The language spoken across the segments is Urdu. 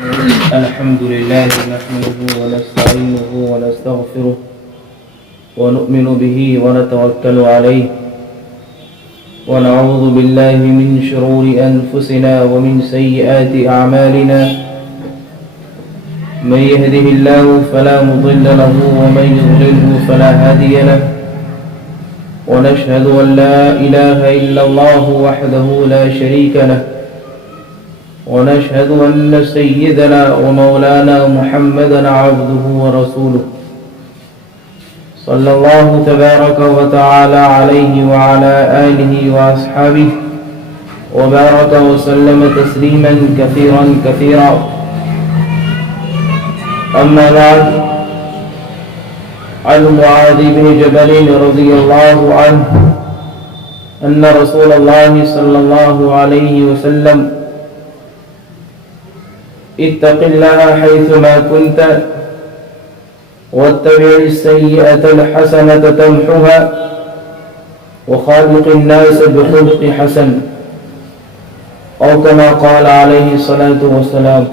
الحمد لله نحمده ونستعينه ونستغفره ونؤمن به ونتوكل عليه ونعوذ بالله من شرور أنفسنا ومن سيئات أعمالنا من يهده الله فلا مضل له ومن يضلله فلا هادي له ونشهد أن لا إله إلا الله وحده لا شريك له ونشهد أن سيدنا ومولانا محمدا عبده ورسوله صلى الله تبارك وتعالى عليه وعلى آله وأصحابه وبارك وسلم تسليما كثيرا كثيرا. أما بعد، عن معاذ بن جبل رضي الله عنه أن رسول الله صلى الله عليه وسلم اتق الله حيثما كنت واتبع السيئة الحسنة تمحها وخالق الناس بخلق حسن، أو كما قال عليه الصلاة والسلام.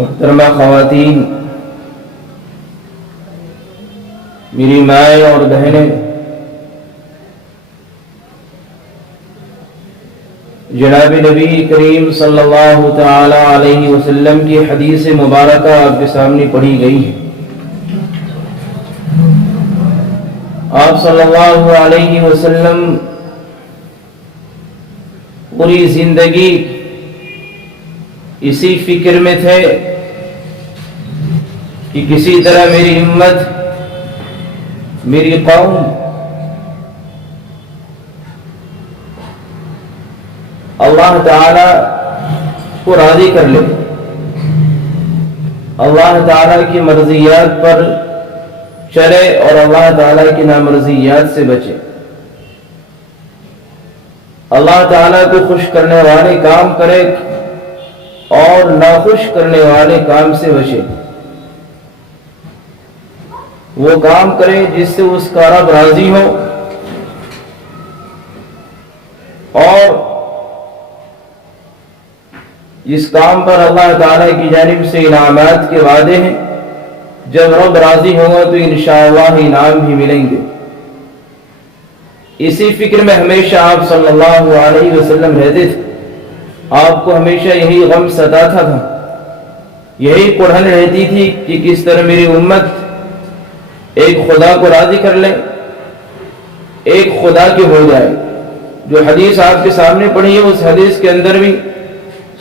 محترمہ خواتین، میری مائیں اور بہنیں، جناب نبی کریم صلی اللہ تعالی علیہ وسلم کی حدیث مبارکہ آپ کے سامنے پڑھی گئی ہے. آپ صلی اللہ علیہ وسلم پوری زندگی اسی فکر میں تھے کہ کسی طرح میری امت، میری قوم اللہ تعالی کو راضی کر لے، اللہ تعالی کی مرضیات پر چلے اور اللہ تعالی کی نامرضیات سے بچے، اللہ تعالی کو خوش کرنے والے کام کرے اور ناخوش کرنے والے کام سے بچے. وہ کام کرے جس سے اس کا رب راضی ہو، اور جس کام پر اللہ تعالی کی جانب سے انعامات کے وعدے ہیں، جب رب راضی ہوگا تو انشاءاللہ انعام بھی ملیں گے. اسی فکر میں ہمیشہ آپ صلی اللہ علیہ وسلم رہتے تھے. آپ کو ہمیشہ یہی غم ستاتا تھا، یہی قرآن رہتی تھی کہ کس طرح میری امت ایک خدا کو راضی کر لے، ایک خدا کی ہو جائے. جو حدیث آپ کے سامنے پڑھی ہے، اس حدیث کے اندر بھی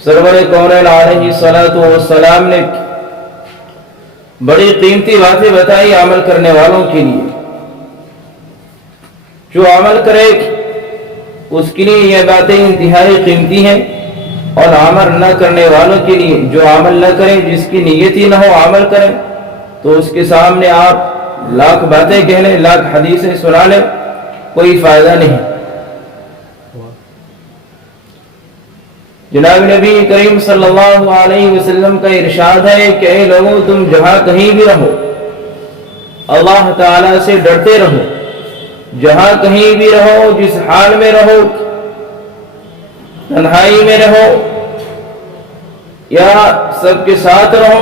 سرور کونین علیہ الصلوۃ والسلام نے بڑی قیمتی باتیں بتائی عمل کرنے والوں کے لیے. جو عمل کرے اس کے لیے یہ باتیں انتہائی قیمتی ہیں، اور عمل نہ کرنے والوں کے لیے، جو عمل نہ کرے، جس کی نیت ہی نہ ہو عمل کرے، تو اس کے سامنے آپ لاکھ باتیں کہہ لیں، لاکھ حدیثیں سنا لیں، کوئی فائدہ نہیں. جناب نبی کریم صلی اللہ علیہ وسلم کا ارشاد ہے کہ اے لوگوں، تم جہاں کہیں بھی رہو اللہ تعالی سے ڈرتے رہو. جہاں کہیں بھی رہو، جس حال میں رہو، تنہائی میں رہو یا سب کے ساتھ رہو،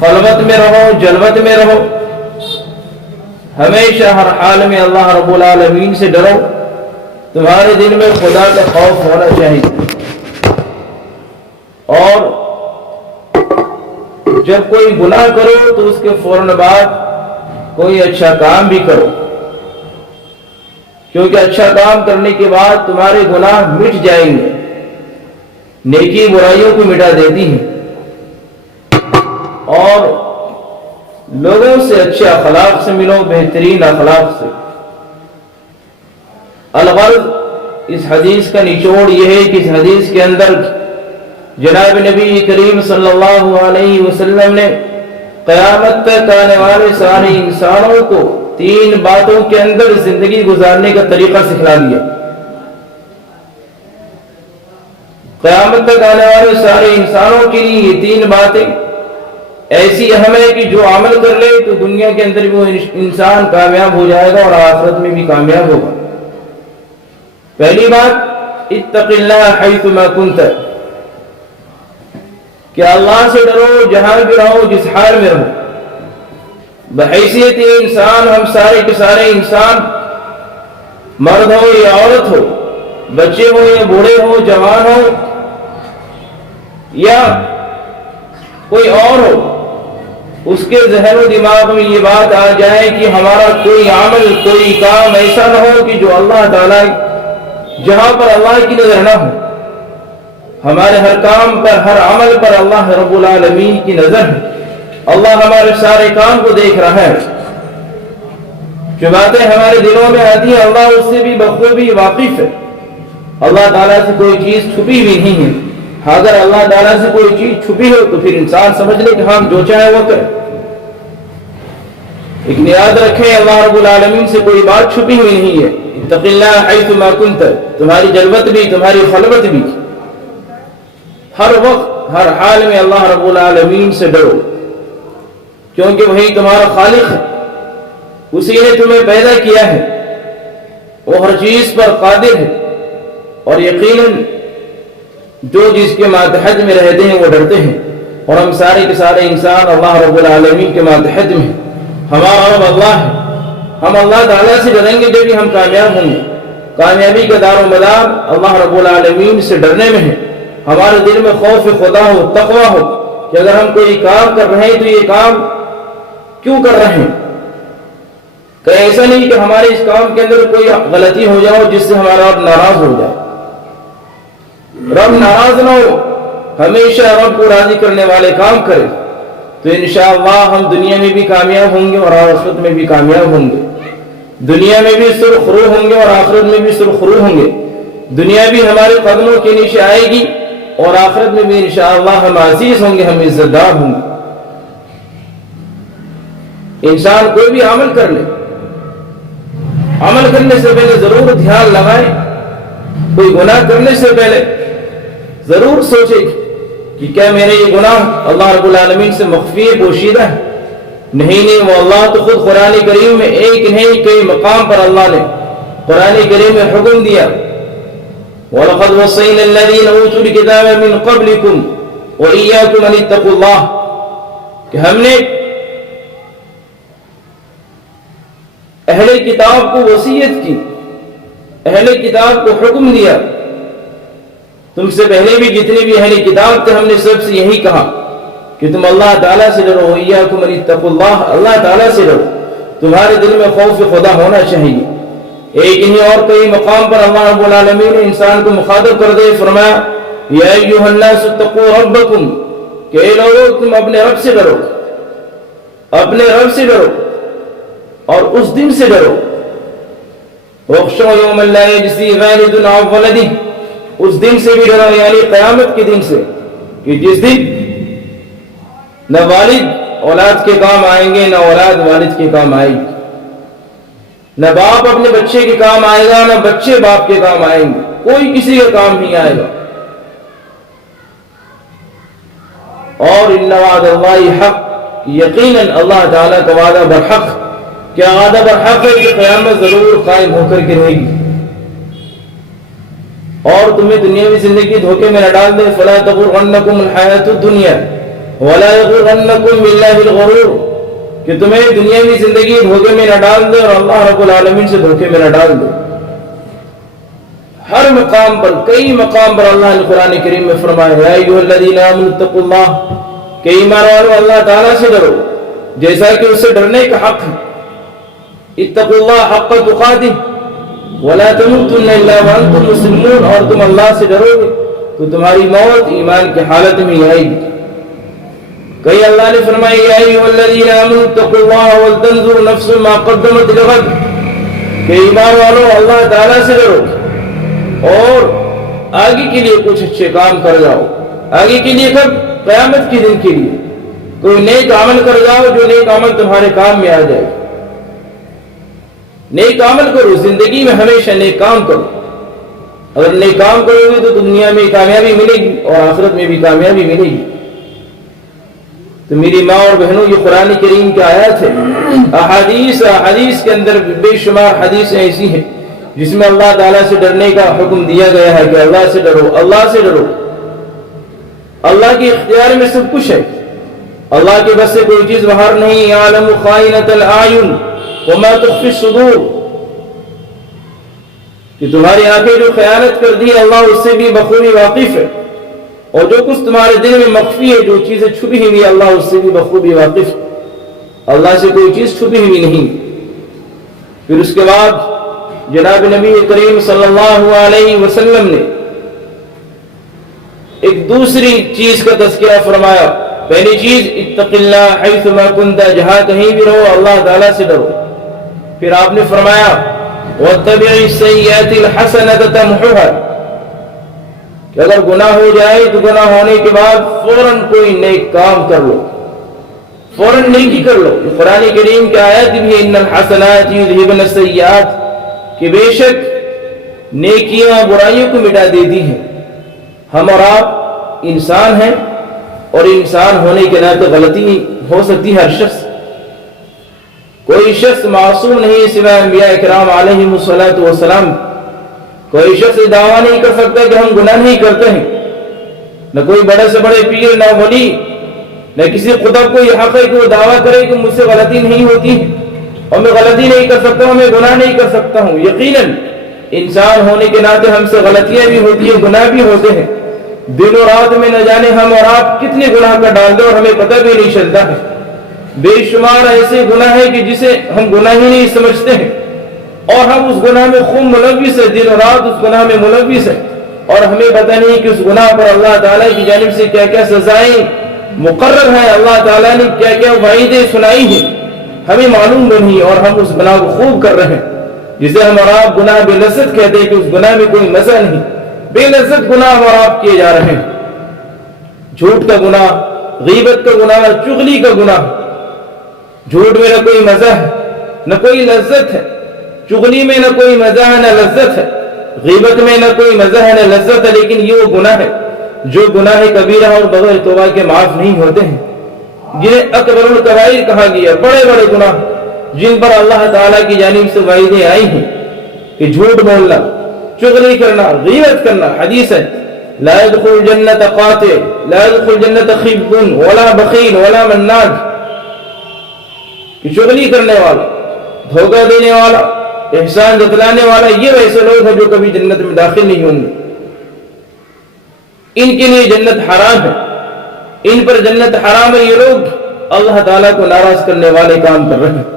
خلوت میں رہو، جلوت میں رہو، ہمیشہ ہر حال میں اللہ رب العالمین سے ڈرو. تمہارے دل میں خدا کا خوف ہونا چاہیے، اور جب کوئی گناہ کرو تو اس کے فوراً بعد کوئی اچھا کام بھی کرو، کیونکہ اچھا کام کرنے کے بعد تمہارے گناہ مٹ جائیں گے. نیکی برائیوں کو مٹا دیتی ہے، اور لوگوں سے اچھے اخلاق سے ملو، بہترین اخلاق سے. الغرض اس حدیث کا نچوڑ یہ ہے کہ اس حدیث کے اندر جناب نبی کریم صلی اللہ علیہ وسلم نے قیامت تک آنے والے سارے انسانوں کو 3 باتوں کے اندر زندگی گزارنے کا طریقہ سکھلا دیا. قیامت تک آنے والے سارے انسانوں کے لیے یہ 3 باتیں ایسی اہم ہے کہ جو عمل کر لے تو دنیا کے اندر بھی وہ انسان کامیاب ہو جائے گا اور آخرت میں بھی کامیاب ہوگا. پہلی بات اتق اللہ حیثما کنت، کہ اللہ سے ڈرو جہاں بھی رہو، جس حال میں رہو۔ بحیثیت انسان ہم سارے کے سارے انسان، مرد ہو یا عورت ہو، بچے ہو یا بوڑھے ہو، جوان ہو یا کوئی اور ہو، اس کے ذہن و دماغ میں یہ بات آ جائے کہ ہمارا کوئی عمل، کوئی کام ایسا نہ ہو کہ جو اللہ تعالیٰ، جہاں پر اللہ کی نظر نہ ہو۔ ہمارے ہر کام پر، ہر عمل پر اللہ رب العالمین کی نظر ہے۔ اللہ ہمارے سارے کام کو دیکھ رہا ہے۔ جو باتیں ہمارے دلوں میں آتی ہیں اللہ اس سے بھی بخوبی واقف ہے۔ اللہ تعالیٰ سے کوئی چیز چھپی بھی نہیں ہے۔ اگر اللہ تعالیٰ سے کوئی چیز چھپی ہو تو پھر انسان سمجھ لے کہ ہم جو چاہے وہ کریں۔ لیکن یاد رکھیں اللہ رب العالمین سے کوئی بات چھپی ہوئی نہیں ہے۔ اتق اللہ حیثما کنت، تمہاری جلوت بھی، تمہاری خلوت بھی، ہر وقت ہر حال میں اللہ رب العالمین سے ڈرو، کیونکہ وہی تمہارا خالق ہے، اسی نے تمہیں پیدا کیا ہے، وہ ہر چیز پر قادر ہے۔ اور یقیناً جو جس کے ماتحت میں رہتے ہیں وہ ڈرتے ہیں، اور ہم سارے کے سارے انسان اللہ رب العالمین کے ماتحت میں ہیں۔ ہمارا رب اللہ ہے، ہم اللہ تعالیٰ سے ڈریں گے جبھی ہم کامیاب ہوں گے۔ کامیابی کا دار و مدار اللہ رب العالمین سے ڈرنے میں ہے۔ ہمارے دل میں خوف خدا ہو، تقوی ہو، کہ اگر ہم کوئی کام کر رہے ہیں تو یہ کام کیوں کر رہے ہیں؟ کہ ایسا نہیں کہ ہمارے اس کام کے اندر کوئی غلطی ہو جائے جس سے ہمارا رب ناراض ہو جائے۔ رب ناراض نہ ہو، ہمیشہ رب کو راضی کرنے والے کام کرے تو انشاءاللہ ہم دنیا میں بھی کامیاب ہوں گے اور آخرت میں بھی کامیاب ہوں گے۔ دنیا میں بھی سرخرو ہوں گے اور آخرت میں بھی سرخرو ہوں گے۔ دنیا بھی ہمارے قدموں کے نیچے آئے گی اور آخرت میں بھی انشاءاللہ ہم عزیز ہوں گے، ہم عزت دار ہوں گے۔ انسان کوئی بھی عمل کر لے، عمل کرنے سے پہلے ضرور دھیان لگائے، کوئی گناہ کرنے سے پہلے ضرور سوچے کہ کیا میرے یہ گناہ اللہ رب العالمین سے مخفی پوشیدہ ہے؟ نہیں، وہ اللہ تو خود قرآن کریم میں ایک نہیں کئی مقام پر اللہ نے قرآن کریم میں حکم دیا، وَلَقَدْ وَصَّيْنَا الَّذِينَ أُوتُوا الْكِتَابَ مِنْ قَبْلِكُمْ وَإِيَّاكُمْ أَنِ اتَّقُوا اللَّهَ، کہ ہم نے اہل کتاب کو وصیت کی، اہل کتاب کو حکم دیا، تم سے پہلے بھی جتنے بھی اہل کتاب تھے ہم نے سب سے یہی کہا کہ تم اللہ تعالیٰ سے ڈرو، وَإِيَّاكُمْ أَنِ اتَّقُوا اللَّهَ، اللہ تعالیٰ سے ڈرو، تمہارے دل میں خوف خدا ہونا چاہیے۔ ایک ہی اور کئی مقام پر اللہ رب العالمین نے انسان کو مخاطب کر دے، فرمایا یا ایھا الناس اتقوا ربکم، کہ اے لوگو تم اپنے رب سے ڈرو، اپنے رب سے ڈرو اور اس دن سے ڈرو، وَاخْشَوْا يَوْمًا لَا يَجْزِي وَالِدٌ عَنْ وَلَدِهِ، اس دن سے بھی ڈرو یعنی قیامت کے دن سے، کہ جس دن نہ والد اولاد کے کام آئیں گے، نہ اولاد والد کے کام آئے گی، نہ باپ اپنے بچے کے کام آئے گا، نہ بچے باپ کے کام آئیں گے، کوئی کسی کا کام نہیں آئے گا۔ اور ان وعد اللہ حق، یقیناً اللہ تعالیٰ کا وعدہ برحق، کیا وعدہ برحق ہے کہ قیامت ضرور قائم ہو کر کے رہے گی، اور تمہیں دنیاوی زندگی دھوکے میں نہ ڈال دے۔ فلا تغرنکم الحیاۃ الدنیا ولا یغرنکم باللہ الغرور، کہ تمہیں دنیاوی زندگی دھوکے میں نہ ڈال دے اور اللہ رب العالمین سے دھوکے میں نہ ڈال دے۔ ہر مقام پر، کئی مقام پر اللہ نے قرآن کریم میں فرمایا یا ایھا الذین آمنوا اتقوا اللہ، کہ ایمان والو اللہ تعالیٰ سے ڈرو جیسا کہ اسے ڈرنے کا حق ہے۔ اتقوا اللہ حق تقاتہ ولا تموتن الا وانتم مسلمون، اور تم اللہ سے ڈرو گے تو تمہاری موت ایمان کی حالت میں ہی آئے گی۔ کئی اللہ نے فرمایا یا ایھا الذین آمنوا اتقوا اللہ ولتنظر نفس ما قدمت لغد، کہ ایمان والو اللہ تعالیٰ سے ڈرو اور آگے کے لیے کچھ اچھے کام کر جاؤ۔ آگے کے لیے کب؟ قیامت کے دن کے لیے کوئی نیک عمل کر جاؤ جو نیک عمل تمہارے کام میں آ جائے۔ نیک عمل کرو، زندگی میں ہمیشہ نیک کام کرو۔ اگر نیک کام کرو گے تو دنیا میں کامیابی ملے گی اور آخرت میں بھی کامیابی ملے گی۔ تو میری ماں اور بہنوں، یہ قرآن کریم کی آیات ہے۔ احادیث کے اندر بے شمار حدیثیں ایسی ہیں جس میں اللہ تعالیٰ سے ڈرنے کا حکم دیا گیا ہے کہ اللہ سے ڈرو، اللہ سے ڈرو۔ اللہ کے اختیار میں سب کچھ ہے، اللہ کے بس سے کوئی چیز باہر نہیں۔ یعلم خائنۃ الاعین وما تخفی الصدور، کہ تمہاری آنکھیں جو خیانت کر دی اللہ اس سے بھی بخوبی واقف ہے، اور جو کچھ تمہارے دل میں مخفی ہے، جو چیزیں چھپی ہوئی اللہ اس سے بھی بخوبی واقف ہے۔ اللہ سے کوئی چیز چھپی ہوئی نہیں۔ پھر اس کے بعد جناب نبی کریم صلی اللہ علیہ وسلم نے ایک دوسری چیز کا تذکرہ فرمایا۔ پہلی چیز اتق اللہ حیثما کنت، جہاں کہیں بھی رہو اللہ تعالیٰ سے ڈرو۔ پھر آپ نے فرمایا واتبع السیئات الحسنۃ تمحوها، کہ اگر گناہ ہو جائے تو گناہ ہونے کے بعد فوراً کوئی نیک کام کر لو، فوراً نیکی کر لو۔ قرآن کریم کی آیت بھی ان الحسنات یذہبن السیئات، کہ بے شک نیکیاں برائیوں کو مٹا دیتی ہیں۔ ہم اور آپ انسان ہیں، اور انسان ہونے کے ناطے غلطی ہو سکتی ہے ہر شخص، کوئی شخص معصوم نہیں سوائے انبیاء اکرام علیہم الصلوۃ والسلام۔ کوئی شخص دعویٰ نہیں کر سکتا کہ ہم گناہ نہیں کرتے ہیں، نہ کوئی بڑے سے بڑے پیر، نہ ولی، نہ کسی قطب کو یہ حق ہے کہ وہ دعویٰ کرے کہ مجھ سے غلطی نہیں ہوتی ہے، اور میں غلطی نہیں کر سکتا ہوں، میں گناہ نہیں کر سکتا ہوں۔ یقیناً انسان ہونے کے ناطے ہم سے غلطیاں بھی ہوتی ہیں، گناہ بھی ہوتے ہیں۔ دن و رات میں نہ جانے ہم اور آپ کتنے گناہ کا ڈال دیں اور ہمیں پتہ بھی نہیں چلتا ہے۔ بے شمار ایسے گناہ ہیں کہ جسے ہم گناہ ہی نہیں سمجھتے ہیں، اور ہم اس گناہ میں خوب ملوث ہیں، دن و رات اس گناہ میں ملوث ہیں، اور ہمیں پتہ نہیں کہ اس گناہ پر اللہ تعالیٰ کی جانب سے کیا کیا سزائیں مقرر ہیں، اللہ تعالیٰ نے کیا کیا وعیدیں سنائی ہیں، ہمیں معلوم نہیں، اور ہم اس گناہ کو خوب کر رہے ہیں، جسے ہم اور آپ گناہ بے لذت کہتے ہیں کہ اس گناہ میں کوئی مزہ نہیں۔ بے لذت گناہ ہم اور آپ کیے جا رہے ہیں، جھوٹ کا گناہ، غیبت کا گناہ، چغلی کا گناہ۔ جھوٹ میں نہ کوئی مزہ ہے نہ کوئی لذت ہے، چغلی میں نہ کوئی مزہ ہے نہ لذت ہے، غیبت میں نہ کوئی مزہ ہے نہ لذت ہے، لیکن یہ وہ گناہ ہے جو گناہ کبیرہ اور بغیر توبہ کے معاف نہیں ہوتے ہیں، جنہیں اکبر الکبائر کہا گیا، بڑے بڑے گناہ جن پر اللہ تعالیٰ کی جانب سے وعیدیں آئی ہیں کہ جھوٹ بولنا، چغلی کرنا، غیبت کرنا۔ حدیث ہے لا يدخل الجنة قاتل، لا يدخل الجنة خب ولا بخیل ولا منان، کہ چغلی کرنے والا، دھوکہ دینے والا، احسان جتلانے والا، یہ ویسے لوگ ہیں جو کبھی جنت میں داخل نہیں ہوں گے، ان کے لیے جنت حرام ہے، ان پر جنت حرام ہے۔ یہ لوگ اللہ تعالیٰ کو ناراض کرنے والے کام کر رہے ہیں۔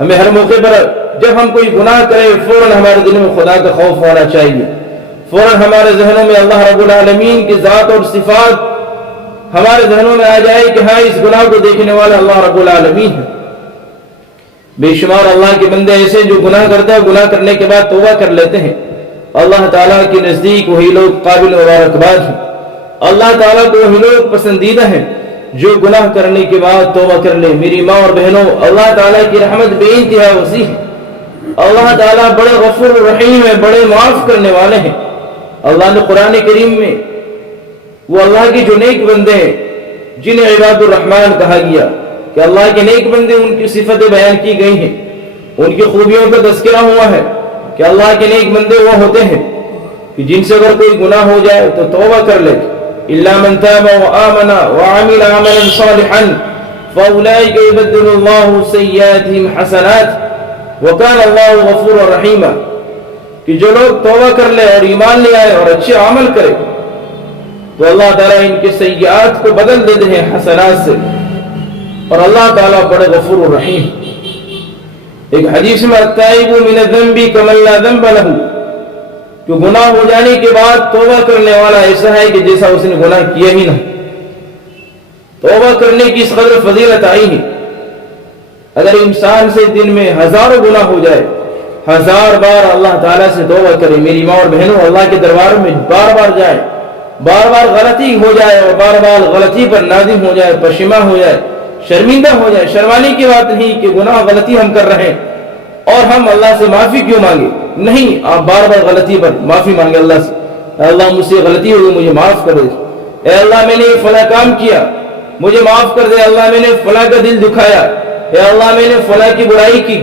ہمیں ہر موقع پر جب ہم کوئی گناہ کرے فوراً ہمارے دل میں خدا کا خوف ہونا چاہیے، فوراً ہمارے ذہنوں میں اللہ رب العالمین کی ذات اور صفات ہمارے ذہنوں میں آ جائے کہ ہاں اس گناہ کو دیکھنے والا اللہ رب العالمین ہے۔ بے شمار اللہ کے بندے ایسے جو گناہ کرتے ہیں، گناہ کرنے کے بعد توبہ کر لیتے ہیں، اللہ تعالیٰ کے نزدیک وہی لوگ قابل مبارکباد ہیں، اللہ تعالیٰ کو وہی لوگ پسندیدہ ہیں جو گناہ کرنے کے بعد توبہ کر لیں۔ میری ماں اور بہنوں، اللہ تعالیٰ کی رحمت بے انتہا وسیع ہے، اللہ تعالیٰ بڑے غفور الرحیم ہیں، بڑے معاف کرنے والے ہیں۔ اللہ نے قرآن کریم میں وہ اللہ کے جو نیک بندے ہیں جنہیں عباد الرحمن کہا گیا کہ اللہ کے نیک بندے، ان کی صفتیں بیان کی گئی ہیں، ان کی خوبیوں کا تذکرہ ہوا ہے کہ اللہ کے نیک بندے وہ ہوتے ہیں کہ جن سے اگر کوئی گناہ ہو جائے تو توبہ کر لے۔ الا من تاب وآمن وعمل عملا صالحا فاولئک یبدل اللہ سیئاتہم حسنات وکان اللہ غفورا رحیما، کہ جو لوگ توبہ کر لے اور ایمان لے آئے اور اچھے عمل کرے تو اللہ تعالیٰ ان کے سیئات کو بدل دیتے ہیں حسنات سے، اور اللہ تعالیٰ بڑے غفور الرحیم۔ ایک حدیث میں التائب من الذنب کمن لا ذنب له، کہ گناہ ہو جانے کے بعد توبہ کرنے والا ایسا ہے کہ جیسا اس نے گناہ کیا ہی نہ۔ توبہ کرنے کی اس قدر فضیلت آئی ہے، اگر انسان سے دن میں ہزاروں گناہ ہو جائے، ہزار بار اللہ تعالیٰ سے توبہ کرے۔ میری ماں اور بہنوں، اللہ کے دربار میں بار بار جائے، بار بار غلطی ہو جائے اور بار بار غلطی پر نادم ہو جائے، پشیماں ہو جائے، شرمندہ ہو جائے۔ شرمانے کی بات نہیں کہ گناہ غلطی ہم کر رہے ہیں اور ہم اللہ سے معافی کیوں مانگے، نہیں، آپ بار بار غلطی پر معافی مانگے اللہ سے۔ اے اللہ مجھ سے غلطی ہو گئی، مجھے معاف کر دے۔ اے اللہ میں نے یہ فلاں کام کیا، مجھے معاف کر دے۔ اللہ میں نے فلاں کا دل دکھایا، اے اللہ میں نے فلاں کی برائی کی،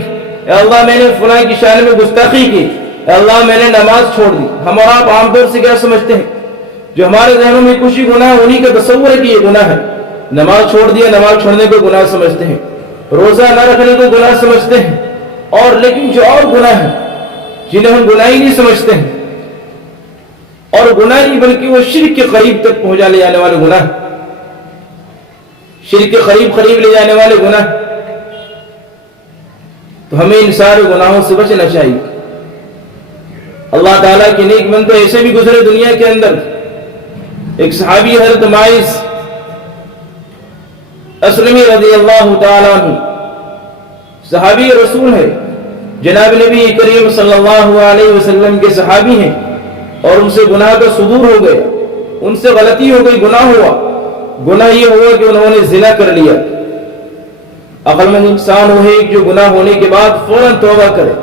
اے اللہ میں نے فلاں کی شان میں گستاخی کی، اے اللہ میں نے نماز چھوڑ دی۔ ہم اور آپ عام طور سے کیا سمجھتے ہیں؟ جو ہمارے ذہنوں میں کچھ ہی گناہ ہے انہی کا تصور ہے کہ یہ گناہ ہے۔ نماز چھوڑ دیا، نماز چھوڑنے کو گناہ سمجھتے ہیں، روزہ نہ رکھنے کو گناہ سمجھتے ہیں، اور لیکن جو اور گناہ ہے جنہیں ہم گناہ ہی نہیں سمجھتے ہیں، اور گناہ نہیں بلکہ وہ شرک کے قریب تک پہنچا لے جانے والے گناہ، شرک کے قریب لے جانے والے گناہ، تو ہمیں ان سارے گناہوں سے بچنا چاہیے۔ اللہ تعالیٰ کے نیک بندے ایسے بھی گزرے دنیا کے اندر۔ ایک صحابی حضرت ماعز اسلمی رضی اللہ تعالیٰ عنہ صحابی رسول ہے، جناب نبی کریم صلی اللہ علیہ وسلم کے صحابی ہیں، اور ان سے گناہ کا صدور ہو گیا، ان سے غلطی ہو گئی، گناہ ہوا۔ گناہ یہ ہوا کہ انہوں نے زنا کر لیا۔ عقل مند انسان وہ ہے جو گناہ ہونے کے بعد فوراً توبہ کرے،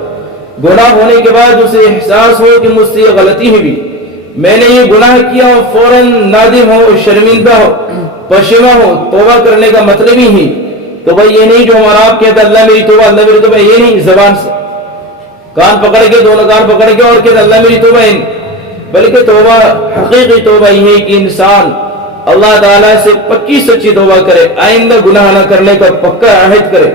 گناہ ہونے کے بعد اسے احساس ہو کہ مجھ سے یہ غلطی ہوئی، میں نے یہ گناہ کیا، فوراً نادم ہو، شرمندہ ہو، پشیماں ہو۔ توبہ کرنے کا مطلب ہی ہے تو بھائی یہ نہیں جو ہمارا آپ کہتا اللہ میری توبہ، اللہ میری توبہ، یہ نہیں زبان سے کان پکڑ کے، دونوں کان پکڑ کے اور کہتا اللہ میری توبہ، بلکہ توبہ حقیقی توبہ یہ ہے کہ انسان اللہ تعالیٰ سے پکی سچی توبہ کرے، آئندہ گناہ نہ کرنے کا پکا عہد کرے۔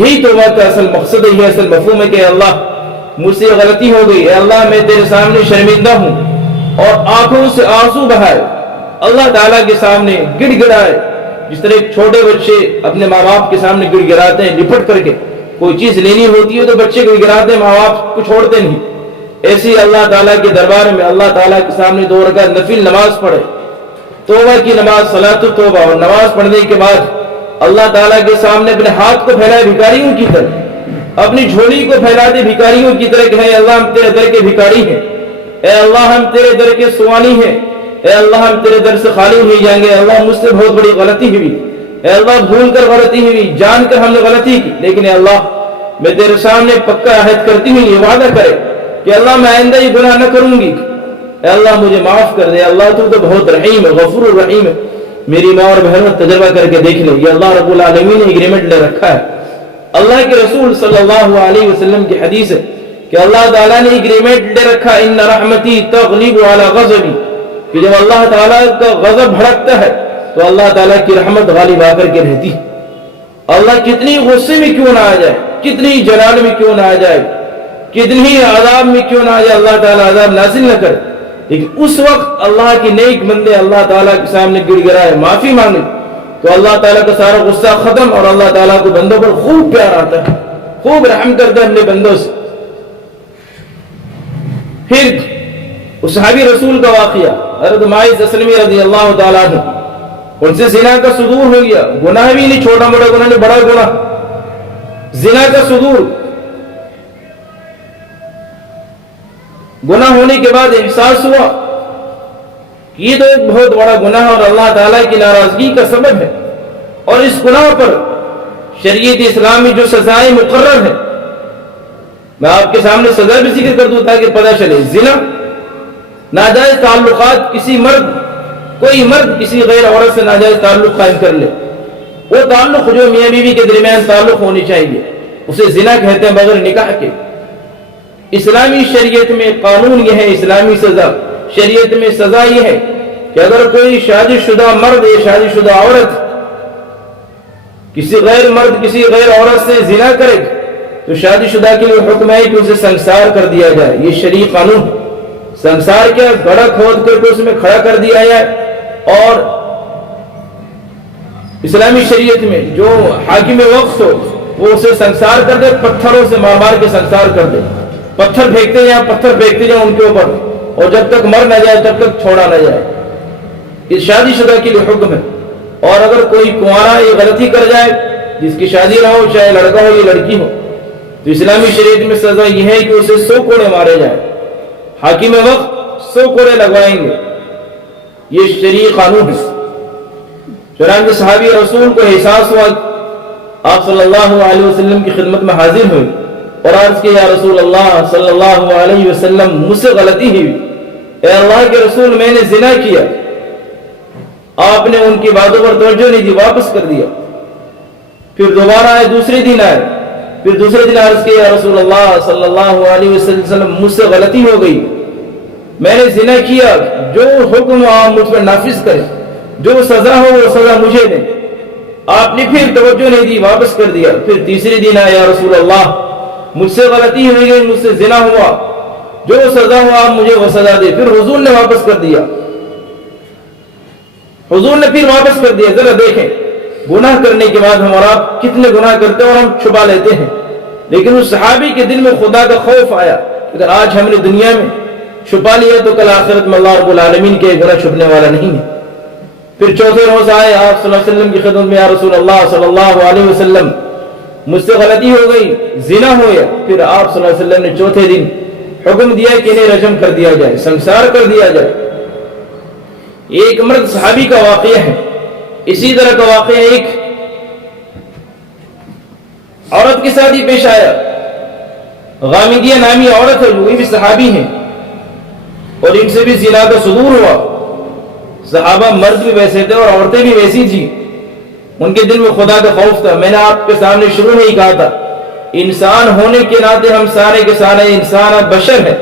یہی توبہ کا اصل مقصد ہے، اصل مفہوم ہے کہ اللہ مجھ سے غلطی ہو گئی، اے اللہ میں تیرے سامنے شرمندہ ہوں، اور آنکھوں سے آنسو بہائے، اللہ تعالیٰ کے سامنے گڑ گڑائے، جس طرح ایک چھوٹے بچے اپنے ماں باپ کے سامنے گڑ گڑاتے ہیں، لپٹ کر کے۔ کوئی چیز لینی ہوتی ہے تو بچے گڑ گڑاتے ہیں، ماں باپ کو چھوڑتے نہیں۔ ایسی اللہ تعالیٰ کے دربار میں اللہ تعالیٰ کے سامنے 2 رکعت نفل نماز پڑھے، توبہ کی نماز، صلاۃ التوبہ، اور نماز پڑھنے کے بعد اللہ تعالیٰ کے سامنے اپنے ہاتھ کو پھیلائے بھکاریوں کی طرح، اپنی جھولی کو پھیلا دے بھکاریوں کی طرح کہ اے اللہ ہم تیرے در کے بھکاری ہیں، اے اللہ ہم تیرے در کے سوانی ہیں، اے اللہ ہم تیرے در سے خالی نہیں جائیں گے، اے اللہ مجھ سے بہت بڑی غلطی ہوئی، اے اللہ بھول کر غلطی ہوئی، جان کر ہم نے غلطی کی، لیکن اے اللہ میں تیرے سامنے پکا عہد کرتی ہوں، یہ وعدہ کرے کہ اللہ میں آئندہ یہ گناہ نہ کروں گی، اے اللہ مجھے معاف کر دے، اللہ تو بہت رحیم ہے، غفور الرحیم ہے۔ میری ماں اور بہنوں تجربہ کر کے دیکھ لیں، یہ اللہ رب العالمین نے ایگریمنٹ لے رکھا ہے۔ اللہ کے رسول صلی اللہ علیہ وسلم کی حدیث ہے کہ اللہ تعالیٰ نے ایگریمنٹ لے رکھا، ان رحمتی تغلب علی غضبی، کہ جب اللہ تعالیٰ کا غضب بھڑکتا ہے تو اللہ تعالیٰ کی رحمت غالب آ کر کے رہتی ہے۔ اللہ کتنی غصے میں کیوں نہ آ جائے، کتنی جلال میں کیوں نہ آ جائے، کتنی عذاب میں کیوں نہ آ جائے، اللہ تعالیٰ عذاب نازل نہ کرے، لیکن اس وقت اللہ کی نیک بندے اللہ تعالیٰ کے سامنے گڑ گڑائے، معافی مانگے تو اللہ تعالیٰ کا سارا غصہ ختم، اور اللہ تعالیٰ کو بندوں پر خوب پیار آتا ہے، خوب رحم کرتا ہے اپنے بندوں سے۔ پھر اس صحابی رسول کا واقعہ، حضرت ماعز اسلمی رضی اللہ تعالیٰ عنہ، ان سے زنا کا صدور ہو گیا، گناہ بھی نہیں چھوٹا موٹا گناہ نہیں، بڑا گناہ، زنا کا صدور۔ گناہ ہونے کے بعد احساس ہوا کہ یہ تو ایک بہت بڑا گناہ اور اللہ تعالیٰ کی ناراضگی کا سبب ہے، اور اس گناہ پر شریعت اسلام میں جو سزائیں مقرر ہیں، میں آپ کے سامنے سزا بھی ذکر کر دوں تاکہ پتہ چلے۔ زنا، ناجائز تعلقات، کسی مرد، کوئی مرد کسی غیر عورت سے ناجائز تعلق قائم کر لے، وہ تعلق جو میاں بیوی کے درمیان تعلق ہونی چاہیے، اسے زنا کہتے ہیں بغیر نکاح کے۔ اسلامی شریعت میں قانون یہ ہے، اسلامی سزا شریعت میں سزا یہ ہے کہ اگر کوئی شادی شدہ مرد یا شادی شدہ عورت کسی غیر مرد کسی غیر عورت سے زنا کرے تو شادی شدہ کے لیے حکم ہے کہ اسے سنسار کر دیا جائے، یہ شرعی قانون۔ سنسار کیا؟ گڑھا کھود کر کے اس میں کھڑا کر دیا جائے، اور اسلامی شریعت میں جو حاکم وقت ہو وہ اسے سنسار کر دے، پتھروں سے مار مار کے سنسار کر دے، پتھر پھینکتے جائیں، پتھر پھینکتے جائیں ان کے اوپر، اور جب تک مر نہ جائے تب تک چھوڑا نہ جائے۔ اس شادی شدہ کے لیے حکم ہے۔ اور اگر کوئی کنوارا یہ غلطی کر جائے، جس کی شادی نہ ہو، چاہے لڑکا ہو یا لڑکی ہو، تو اسلامی شریعت میں سزا یہ ہے کہ اسے 100 کوڑے مارے جائیں، حاکم وقت 100 کوڑے لگوائیں گے، یہ شرعی قانون ہے۔ چنانچہ صحابی رسول کو احساس ہوا، آپ صلی اللہ علیہ وسلم کی خدمت میں حاضر ہوئے اور عرض کیا، یا رسول اللہ صلی اللہ علیہ وسلم مجھ سے غلطی ہوئی، اے اللہ کے رسول میں نے زنا کیا۔ آپ نے ان کی باتوں پر توجہ نہیں دی، واپس کر دیا۔ پھر دوبارہ آئے، دوسرے دن آئے، پھر دوسرے دن عرض کیا یا رسول اللہ صلی اللہ علیہ وسلم مجھ سے غلطی ہو گئی، میں نے زنا کیا، جو حکم آپ مجھ پر نافذ کرے، جو سزا ہو وہ سزا مجھے دیں۔ آپ نے پھر توجہ نہیں دی، واپس کر دیا۔ پھر تیسرے دن آیا یا رسول اللہ مجھ سے غلطی ہو گئی، مجھ سے زنا ہوا، جو سزا ہوا آپ مجھے وہ سزا دے۔ پھر حضور نے واپس کر دیا، حضور نے پھر واپس کر دیا۔ ذرا دیکھیں گناہ کرنے کے بعد ہم اور آپ کتنے گناہ کرتے ہیں اور ہم چھپا لیتے ہیں، لیکن اس صحابی کے دل میں خدا کا خوف آیا، اگر آج ہم نے دنیا میں چھپا لیا تو کل آخرت میں اللہ رب العالمین کے گناہ چھپنے والا نہیں ہے۔ پھر چوتھے روز آئے آپ صلی اللہ علیہ وسلم کی خدمت میں، یا رسول اللہ صلی اللہ علیہ وسلم مجھ سے غلطی ہو گئی، زنا ہوا۔ پھر آپ صلی اللہ علیہ وسلم نے چوتھے دن حکم دیا کہ انہیں رجم کر دیا جائے، سنسار کر دیا جائے۔ ایک مرد صحابی کا واقعہ ہے، اسی طرح کا واقعہ ایک عورت کے ساتھ ہی پیش آیا۔ غامدیہ نامی عورت ہے، وہ بھی صحابی ہیں اور ان سے بھی زنا کا صدور ہوا۔ صحابہ مرد بھی ویسے تھے اور عورتیں بھی ویسی تھی، ان کے دل میں خدا کا خوف تھا۔ میں نے آپ کے سامنے شروع میں ہی کہا تھا، انسان ہونے کے ناطے ہم سارے کے سارے انسان بشر ہے،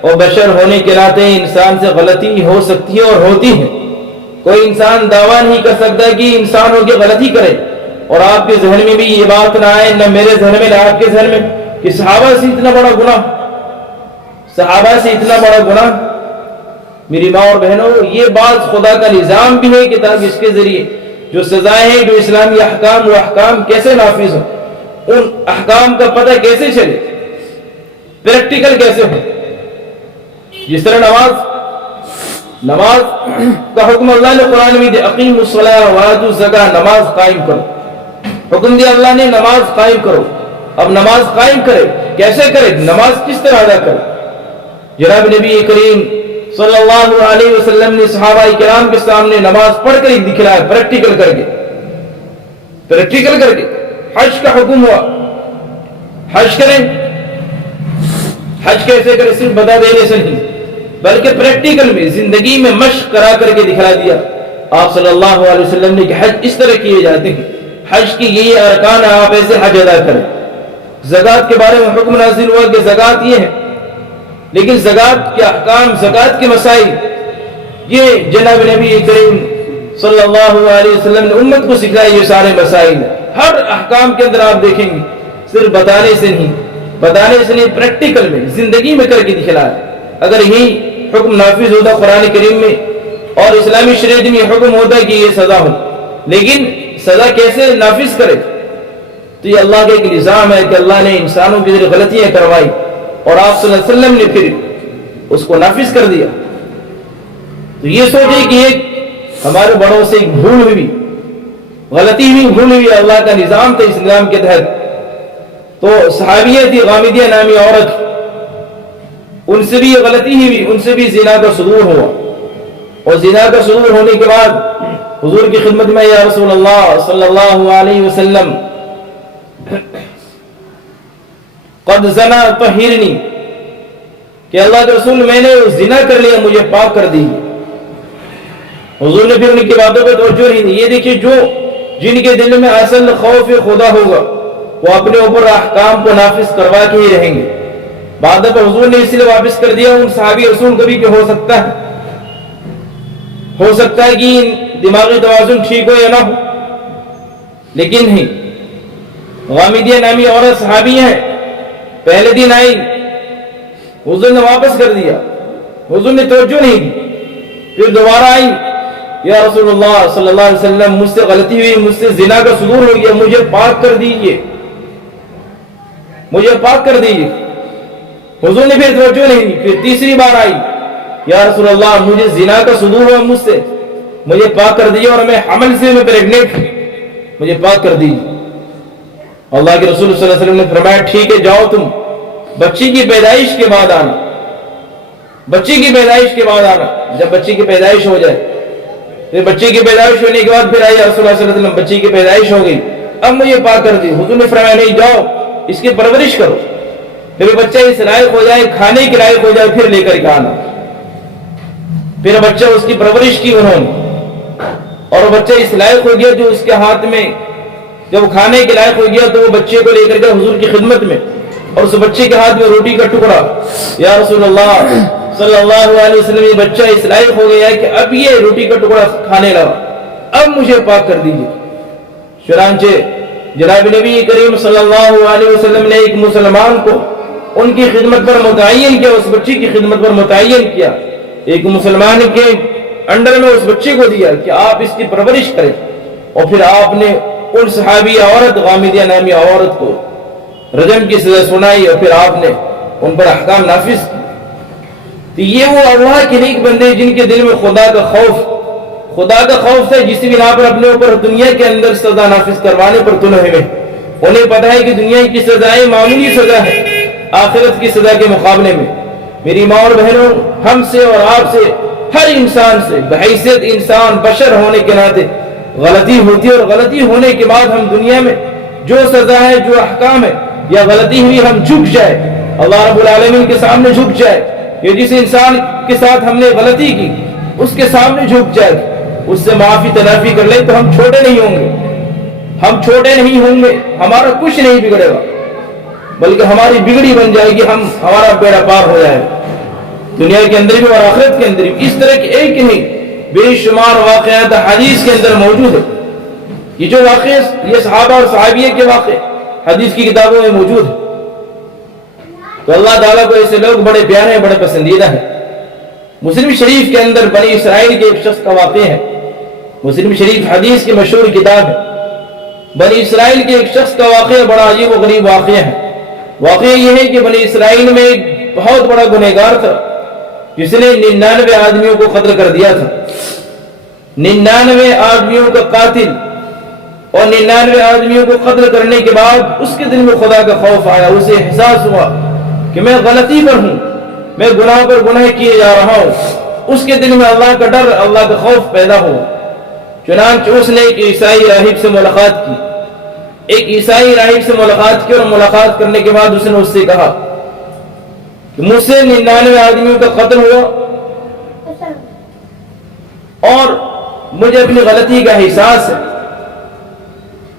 اور بشر ہونے کے ناطے انسان سے غلطی ہو سکتی ہے اور ہوتی ہے۔ کوئی انسان دعویٰ نہیں کر سکتا کہ انسان ہو کے غلطی کرے، اور آپ کے ذہن میں بھی یہ بات نہ آئے، نہ میرے ذہن میں نہ آپ کے ذہن میں، کہ صحابہ سے اتنا بڑا گناہ، صحابہ سے اتنا بڑا گناہ۔ میری ماں اور بہنوں، یہ بات خدا کا نظام بھی ہے کہ تاکہ اس کے ذریعے جو سزائیں ہیں، جو اسلامی احکام، وہ احکام کیسے نافذ ہوں، ان احکام کا پتہ کیسے چلے، پریکٹیکل کیسے ہو۔ جس طرح نماز کا حکم اللہ نے قرآن میں دیا، اقیموا الصلاۃ وآتوا الزکاۃ، نماز قائم کرو، حکم دیا اللہ نے نماز قائم کرو۔ اب نماز قائم کرے، کیسے کرے، نماز کس طرح ادا کرے؟ جناب نبی کریم صلی اللہ علیہ وسلم نے صحابہ کرام کے سامنے نماز پڑھ کر ہی دکھلایا، پریکٹیکل کر کے۔ حج کا حکم ہوا، حج کریں، حج کیسے کریں، صرف بتا دینے سے نہیں بلکہ پریکٹیکل میں زندگی میں مشق کرا کر کے دکھلا دیا آپ صلی اللہ علیہ وسلم نے کہ حج اس طرح کیے جاتے ہیں، حج کی یہ ارکان ہیں، آپ ایسے حج ادا کریں۔ زکوٰۃ کے بارے میں حکم نازل ہوا کہ زکوٰۃ یہ ہے، لیکن زکوٰۃ کے احکام، زکوٰۃ کے مسائل، یہ جناب نبی کریم صلی اللہ علیہ وسلم نے امت کو سکھائے۔ یہ سارے مسائل ہر احکام کے اندر آپ دیکھیں گے صرف بتانے سے نہیں، پریکٹیکل میں زندگی میں کر کے دکھلایا۔ اگر یہی حکم نافذ ہوتا قرآن کریم میں اور اسلامی شریعت میں یہ حکم ہوتا کہ یہ سزا ہو، لیکن سزا کیسے نافذ کرے، تو یہ اللہ کا ایک نظام ہے کہ اللہ نے انسانوں کے ذریعے غلطیاں کروائی اور آپ صلی اللہ علیہ وسلم نے پھر اس کو نافذ کر دیا۔ تو یہ سوچیں کہ ایک ہمارے بڑوں سے ایک بھول ہوئی، غلطی ہوئی، اللہ کا نظام تھا اس نظام کے تحت۔ تو صحابیہ تھی غامدیہ نامی عورت، ان سے بھی یہ غلطی ہوئی، ان سے بھی زنا کا صدور ہوا، اور زنا کا صدور ہونے کے بعد حضور کی خدمت میں یا رسول اللہ صلی اللہ علیہ وسلم قد زنا طہرنی، کہ اللہ کے رسول میں نے زنا کر لیا، مجھے پاک کر دی۔ حضور نے پھر ان کی باتوں پہ توجہ نہیں دی۔ یہ دیکھیے جن کے دل میں اصل خوف خدا ہوگا وہ اپنے اوپر احکام کو نافذ کروا کے ہی رہیں گے۔ بعد پر حضور نے اس لیے واپس کر دیا ان صحابی رسول کبھی کہ ہو سکتا ہے کہ دماغی توازن ٹھیک ہو یا نہ ہو، لیکن نہیں۔ غامدیہ نامی عورت صحابی ہیں، پہلے دن آئی، حضور نے واپس کر دیا، حضور نے توجہ نہیں دی۔ پھر دوبارہ آئی، یا رسول اللہ صلی اللہ علیہ وسلم مجھ سے غلطی ہوئی، مجھ سے زنا کا صدور ہو گیا، مجھے پاک کر دیجیے، مجھے پاک کر دیجیے۔ حضور نے پھر توجہ نہیں دی۔ پھر تیسری بار آئی، یا رسول اللہ مجھے زنا کا صدور ہوا مجھ سے، مجھے پاک کر دیجیے، اور میں حمل سے میں پریگننٹ ہوں، مجھے پاک کر دیجیے۔ اللہ کے رسول صلی اللہ علیہ وسلم نے فرمایا ٹھیک ہے، جاؤ تم بچی کی پیدائش کے بعد آنا، بچی کی پیدائش کے بعد آنا۔ جب بچی کی پیدائش ہو جائے، پھر بچی کی پیدائش ہونے کے بعد پھر آئی رسول اللہ صلی اللہ علیہ وسلم، بچی کی پیدائش ہو گئی، اب مجھے پاک کر دی۔ حضور نے فرمایا نہیں، جاؤ اس کی پرورش کرو، پھر بچہ اس لائق ہو جائے، کھانے کے لائق ہو جائے، پھر لے کر کے آنا۔ پھر بچہ اس کی پرورش کی انہوں نے، اور بچہ اس لائق ہو گیا جو اس کے ہاتھ میں جب کھانے کے لائق ہو گیا تو وہ بچے کو لے کر کے حضور کی خدمت میں، اور اس بچے کے ہاتھ میں روٹی کا ٹکڑا، یا رسول اللہ صلی اللہ علیہ وسلم یہ بچہ اس لائق ہو گیا ہے کہ اب یہ روٹی کا ٹکڑا کھانے لگا، اب مجھے پاک کر دیجیے۔ چنانچہ جناب نبی کریم صلی اللہ علیہ وسلم نے ایک مسلمان کو ان کی خدمت پر متعین کیا، اس بچے کی خدمت پر متعین کیا، ایک مسلمان کے انڈر میں اس بچے کو دیا کہ آپ اس کی پرورش کریں، اور پھر آپ نے ان صحابی عورت غامدیہ نامی عورت کو رجم کی سزا سنائی، اور پھر آپ نے ان پر احکام نافذ کی۔ تو یہ وہ اللہ کے نیک بندے جن کے دل میں خدا کا خوف تھا، جس بنا پر اپنے اوپر دنیا کے اندر سزا نافذ کروانے پر تلے ہوئے، انہیں پتہ ہے کہ دنیا کی سزائیں معمولی سزا ہے آخرت کی سزا کے مقابلے میں۔ میری ماں اور بہنوں، ہم سے اور آپ سے، ہر انسان سے بحیثیت انسان بشر ہونے کے ناطے غلطی ہوتی ہے، اور غلطی ہونے کے بعد ہم دنیا میں جو سزا ہے، جو احکام ہے، یا غلطی ہوئی ہم جھک جائے، اللہ رب العالمین کے سامنے جھک جائے، یا جس انسان کے ساتھ ہم نے غلطی کی اس کے سامنے جھک جائے، اس سے معافی تلافی کر لیں، تو ہم چھوٹے نہیں ہوں گے، ہمارا کچھ نہیں بگڑے گا، بلکہ ہماری بگڑی بن جائے گی، ہمارا بیڑا پار ہو جائے گا، دنیا کے اندر بھی اور آخرت کے اندر بھی۔ اس طرح کے ایک نہیں بے شمار واقعات حدیث کے اندر موجود ہے۔ یہ جو واقعے، یہ صحابہ اور صحابیہ کے واقعے حدیث کی کتابوں میں موجود ہے۔ تو اللہ تعالیٰ کو ایسے لوگ بڑے پیارے ہیں، بڑے پسندیدہ ہیں۔ مسلم شریف کے اندر بنی اسرائیل کے ایک شخص کا واقعہ ہے۔ مسلم شریف حدیث کی مشہور کتاب ہے۔ بنی اسرائیل کے ایک شخص کا واقعہ بڑا عجیب و غریب واقعہ ہے۔ واقعہ یہ ہے کہ بنی اسرائیل میں ایک بہت بڑا گنہگار تھا، جس نے 99 آدمیوں کو قتل کر دیا تھا، 99 آدمیوں کا قاتل، اور 99 آدمیوں کو قتل کرنے کے بعد اس کے دل میں خدا کا خوف آیا، اسے احساس ہوا کہ میں غلطی پر ہوں، میں گناہ پر گناہ کیے جا رہا ہوں۔ اس کے دل میں اللہ کا ڈر، اللہ کا خوف پیدا ہوا۔ چنانچہ اس نے ایک عیسائی راہب سے ملاقات کی، اور ملاقات کرنے کے بعد اس نے اس سے کہا کہ مجھ سے 99 آدمیوں کا قتل ہوا، اور مجھے اپنی غلطی کا احساس ہے،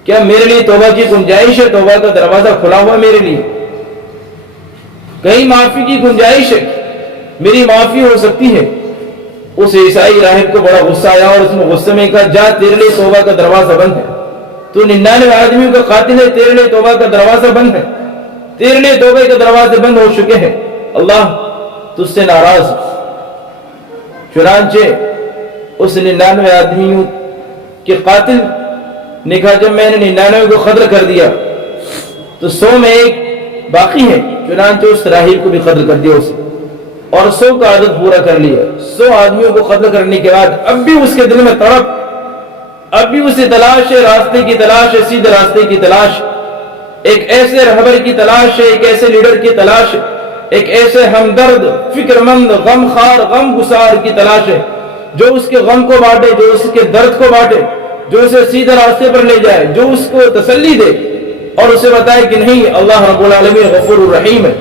کیا میرے لیے توبہ کی گنجائش ہے؟ توبہ کا دروازہ کھلا ہوا میرے لیے، کہیں معافی کی گنجائش ہے، میری معافی ہو سکتی ہے۔ اس عیسائی راہب کو بڑا غصہ آیا، اور اس میں غصے میں کہا جا، تیرے لیے توبہ کا دروازہ بند ہے، تو 99 آدمیوں کا قاتل ہے، تیرے لیے توبہ کا دروازہ بند ہے، تیرے لیے توبہ کے دروازے بند ہو چکے ہیں، اللہ تجھ سے ناراض ہے۔ چنانچہ اس 99 آدمیوں کے قاتل نے کہا جب میں نے 99 کو قتل کر دیا تو 100 میں ایک باقی ہے، چنانچہ اس راہب کو بھی قتل کر دیا اسے، اور 100 کا عدد پورا کر لیا۔ 100 آدمیوں کو قتل کرنے کے بعد اب بھی اس کے دل میں تڑپ، اب بھی اسے تلاش ہے، راستے کی تلاش ہے، سیدھے راستے کی تلاش، ایک ایسے رہبر کی تلاش ہے، ایک ایسے لیڈر کی تلاش ہے، ایک ایسے ہمدرد، فکر مند، غم خار، غم گسار کی تلاش ہے، جو اس کے غم کو بانٹے، جو اس کے درد کو بانٹے، جو اسے سیدھے راستے پر لے جائے، جو اس کو تسلی دے اور اسے بتائے کہ نہیں، اللہ رب العالمین غفور الرحیم ہے،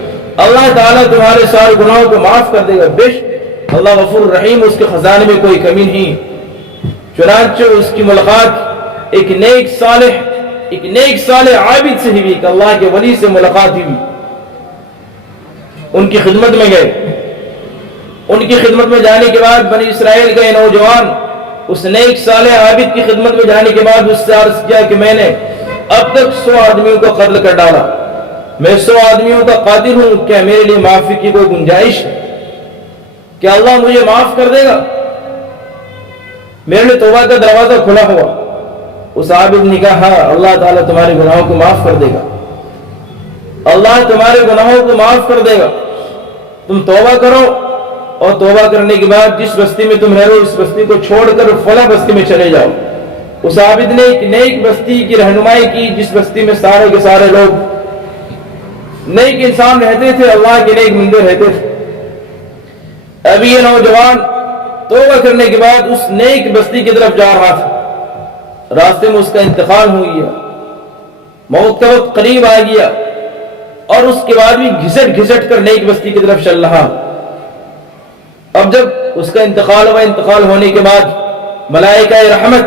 اللہ تعالیٰ تمہارے سارے گناہوں کو معاف کر دے گا، بے شک اللہ غفور الرحیم، اس کے خزانے میں کوئی کمی نہیں۔ چنانچہ اس کی ملاقات ایک نیک صالح عابد سے ہوئی، کہ اللہ کے ولی سے ملاقات ہوئی، ان کی خدمت میں گئے۔ ان کی خدمت میں جانے کے بعد بنی اسرائیل کا یہ نوجوان اس نیک صالح عابد کی خدمت میں جانے کے بعد اس سے عرض کیا کہ میں نے اب تک 100 آدمیوں کو قتل کر ڈالا، میں 100 آدمیوں کا قاتل ہوں، کیا میرے لیے معافی کی کوئی گنجائش ہے؟ کیا اللہ مجھے معاف کر دے گا؟ میرے لیے توبہ کا دروازہ کھلا ہوا۔ اس عابد نے کہا ہاں، اللہ تعالیٰ تمہارے گناہوں کو معاف کر دے گا، اللہ تمہارے گناہوں کو معاف کر دے گا، تم توبہ کرو، اور توبہ کرنے کے بعد جس بستی میں تم رہ رہے ہو اس بستی کو چھوڑ کر فلاں بستی میں چلے جاؤ۔ اس عابد نے ایک نیک بستی کی رہنمائی کی، جس بستی میں سارے کے سارے لوگ نیک انسان رہتے تھے، اللہ کے نیک بندے رہتے تھے۔ ابھی یہ نوجوان توبہ کرنے کے بعد اس نیک بستی کی طرف جا رہا تھا، راستے میں اس کا انتقال ہو گیا، موت کا وقت قریب آ گیا، اور اس کے بعد بھی گھسٹ گھسٹ کر نیک بستی کی طرف چل رہا۔ اب جب اس کا انتقال ہوا، انتقال ہونے کے بعد ملائکہ رحمت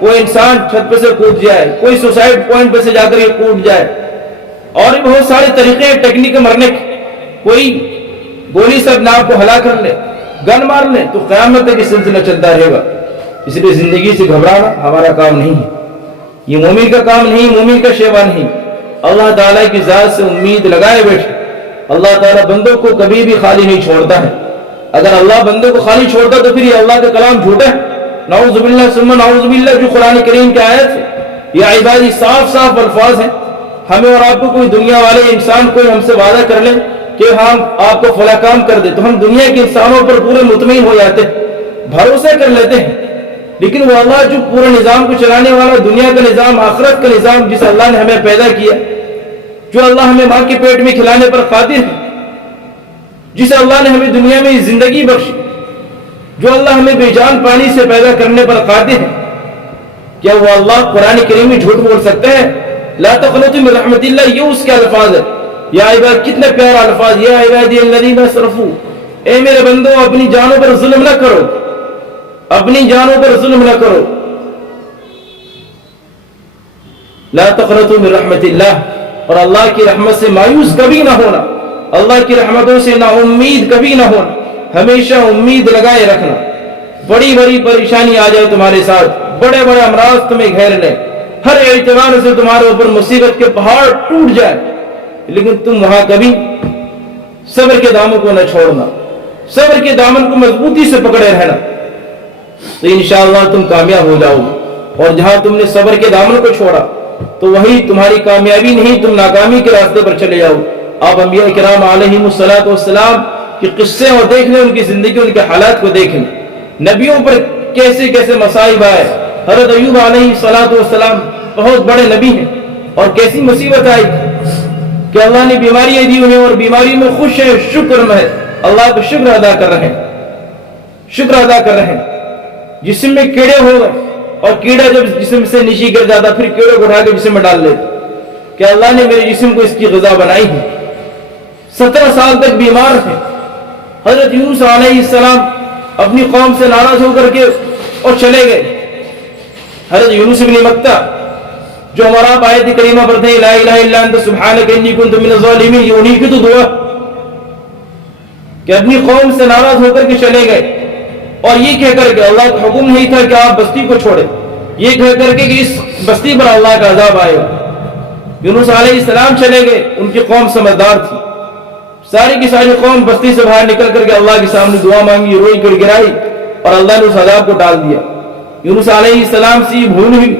کوئی انسان چھت پہ سے کود جائے, کوئی سوسائڈ پوائنٹ پہ سے جا کر یہ کود جائے, اور بھی بہت سارے طریقے ہیں ٹیکنیک مرنے کے. کوئی گولی سے اپنے آپ کو ہلاک کر لے, گن مار لے, تو قیامت تک یہ سلسلہ چلتا رہے گا. اس لیے زندگی سے گھبرانا ہمارا کام نہیں ہے, یہ مومن کا کام نہیں, مومن کا شیوا نہیں. اللہ تعالیٰ کی ذات سے امید لگائے بیٹھے. اللہ تعالیٰ بندوں کو کبھی بھی خالی نہیں چھوڑتا ہے. اگر اللہ بندوں کو خالی چھوڑتا تو پھر یہ اللہ کا کلام جھوٹا ہے. نعوذ باللہ ثم نعوذ باللہ, جو قرآن کریم کی آیت ہے, یہ عبادی صاف صاف الفاظ ہیں. ہمیں اور آپ کو کوئی دنیا والے انسان کوئی ہم سے وعدہ کر لیں کہ ہم آپ کو فلاں کام کر دیں, تو ہم دنیا کے انسانوں پر پورے مطمئن ہو جاتے ہیں, بھروسہ کر لیتے ہیں. لیکن وہ اللہ جو پورے نظام کو چلانے والا, دنیا کا نظام, آخرت کا نظام, جس اللہ نے ہمیں پیدا کیا, جو اللہ ہمیں ماں کے پیٹ میں کھلانے پر قادر ہے, جس اللہ نے ہمیں دنیا میں زندگی بخشی, جو اللہ ہمیں بے جان پانی سے پیدا کرنے پر قادر ہے, کیا وہ اللہ قرآن کریم میں جھوٹ بول سکتا ہے؟ لا تقنطوا من رحمت اللہ, یہ اس کے الفاظ ہے. یا عباد, کتنے پیارا الفاظ, یا عبادی الذین اسرفوا, اے میرے بندو اپنی جانوں پر ظلم نہ کرو, اپنی جانوں پر ظلم نہ کرو. لا تقنطوا من رحمت اللہ, اور اللہ کی رحمت سے مایوس کبھی نہ ہونا, اللہ کی رحمتوں سے نا امید کبھی نہ ہونا, ہمیشہ امید لگائے رکھنا. بڑی بڑی پریشانی آ جائے تمہارے ساتھ, بڑے بڑے امراض تمہیں گھیر لیں, ہر اعتبار سے تمہارے اوپر مصیبت کے پہاڑ ٹوٹ جائے, لیکن تم وہاں کبھی صبر کے دامن کو نہ چھوڑنا, صبر کے دامن کو مضبوطی سے پکڑے رہنا, تو انشاءاللہ تم کامیاب ہو جاؤ گے. اور جہاں تم نے صبر کے دامن کو چھوڑا تو وہی تمہاری کامیابی نہیں, تم ناکامی کے راستے پر چلے جاؤ. آپ انبیاء کرام علیہم الصلوۃ والسلام کے قصے اور دیکھ لیں, ان کی زندگی, ان کے حالات کو دیکھ لیں. نبیوں پر کیسے کیسے مصائب آئے. حضرت ایوب علیہ الصلوۃ والسلام بہت بڑے نبی ہیں, اور کیسی مصیبت آئی کہ اللہ نے بیماریاں دی انہیں, اور بیماری میں خوش ہیں, شکر میں اللہ کا شکر ادا کر رہے ہیں, شکر ادا کر رہے ہیں. جسم میں کیڑے ہو گئے, اور کیڑا جب جسم سے نیچے گر جاتا پھر کیڑے کو اٹھا کے جسم میں ڈال لیتے, کہ اللہ نے میرے جسم کو اس کی غذا بنائی ہے. 17 سال تک بیمار ہیں. حضرت یونس علیہ السلام اپنی قوم سے ناراض ہو کر کے اور چلے گئے. حضرت یونس بن متى جو ہمارا آیت کریمہ پڑھتے ہیں, لا الہ الا انت سبحانک انی کنت من الظالمین, یہ انہی کی تو دعا کہ اپنی قوم سے ناراض ہو کر کے چلے گئے, اور یہ کہہ کر کے, اللہ کا حکم نہیں تھا کہ آپ بستی کو چھوڑیں, یہ کہہ کر کے کہ اس بستی پر اللہ کا عذاب آئے گا. یونس علیہ السلام چلے گئے, ان کی قوم سمجھدار تھی, ساری کی ساری قوم بستی سے باہر نکل کر کے اللہ کے سامنے دعا مانگی, روئی گڑ گڑائی, اور اللہ نے اس عذاب کو ٹال دیا. یونس علیہ السلام سے یہ بھول ہوئی,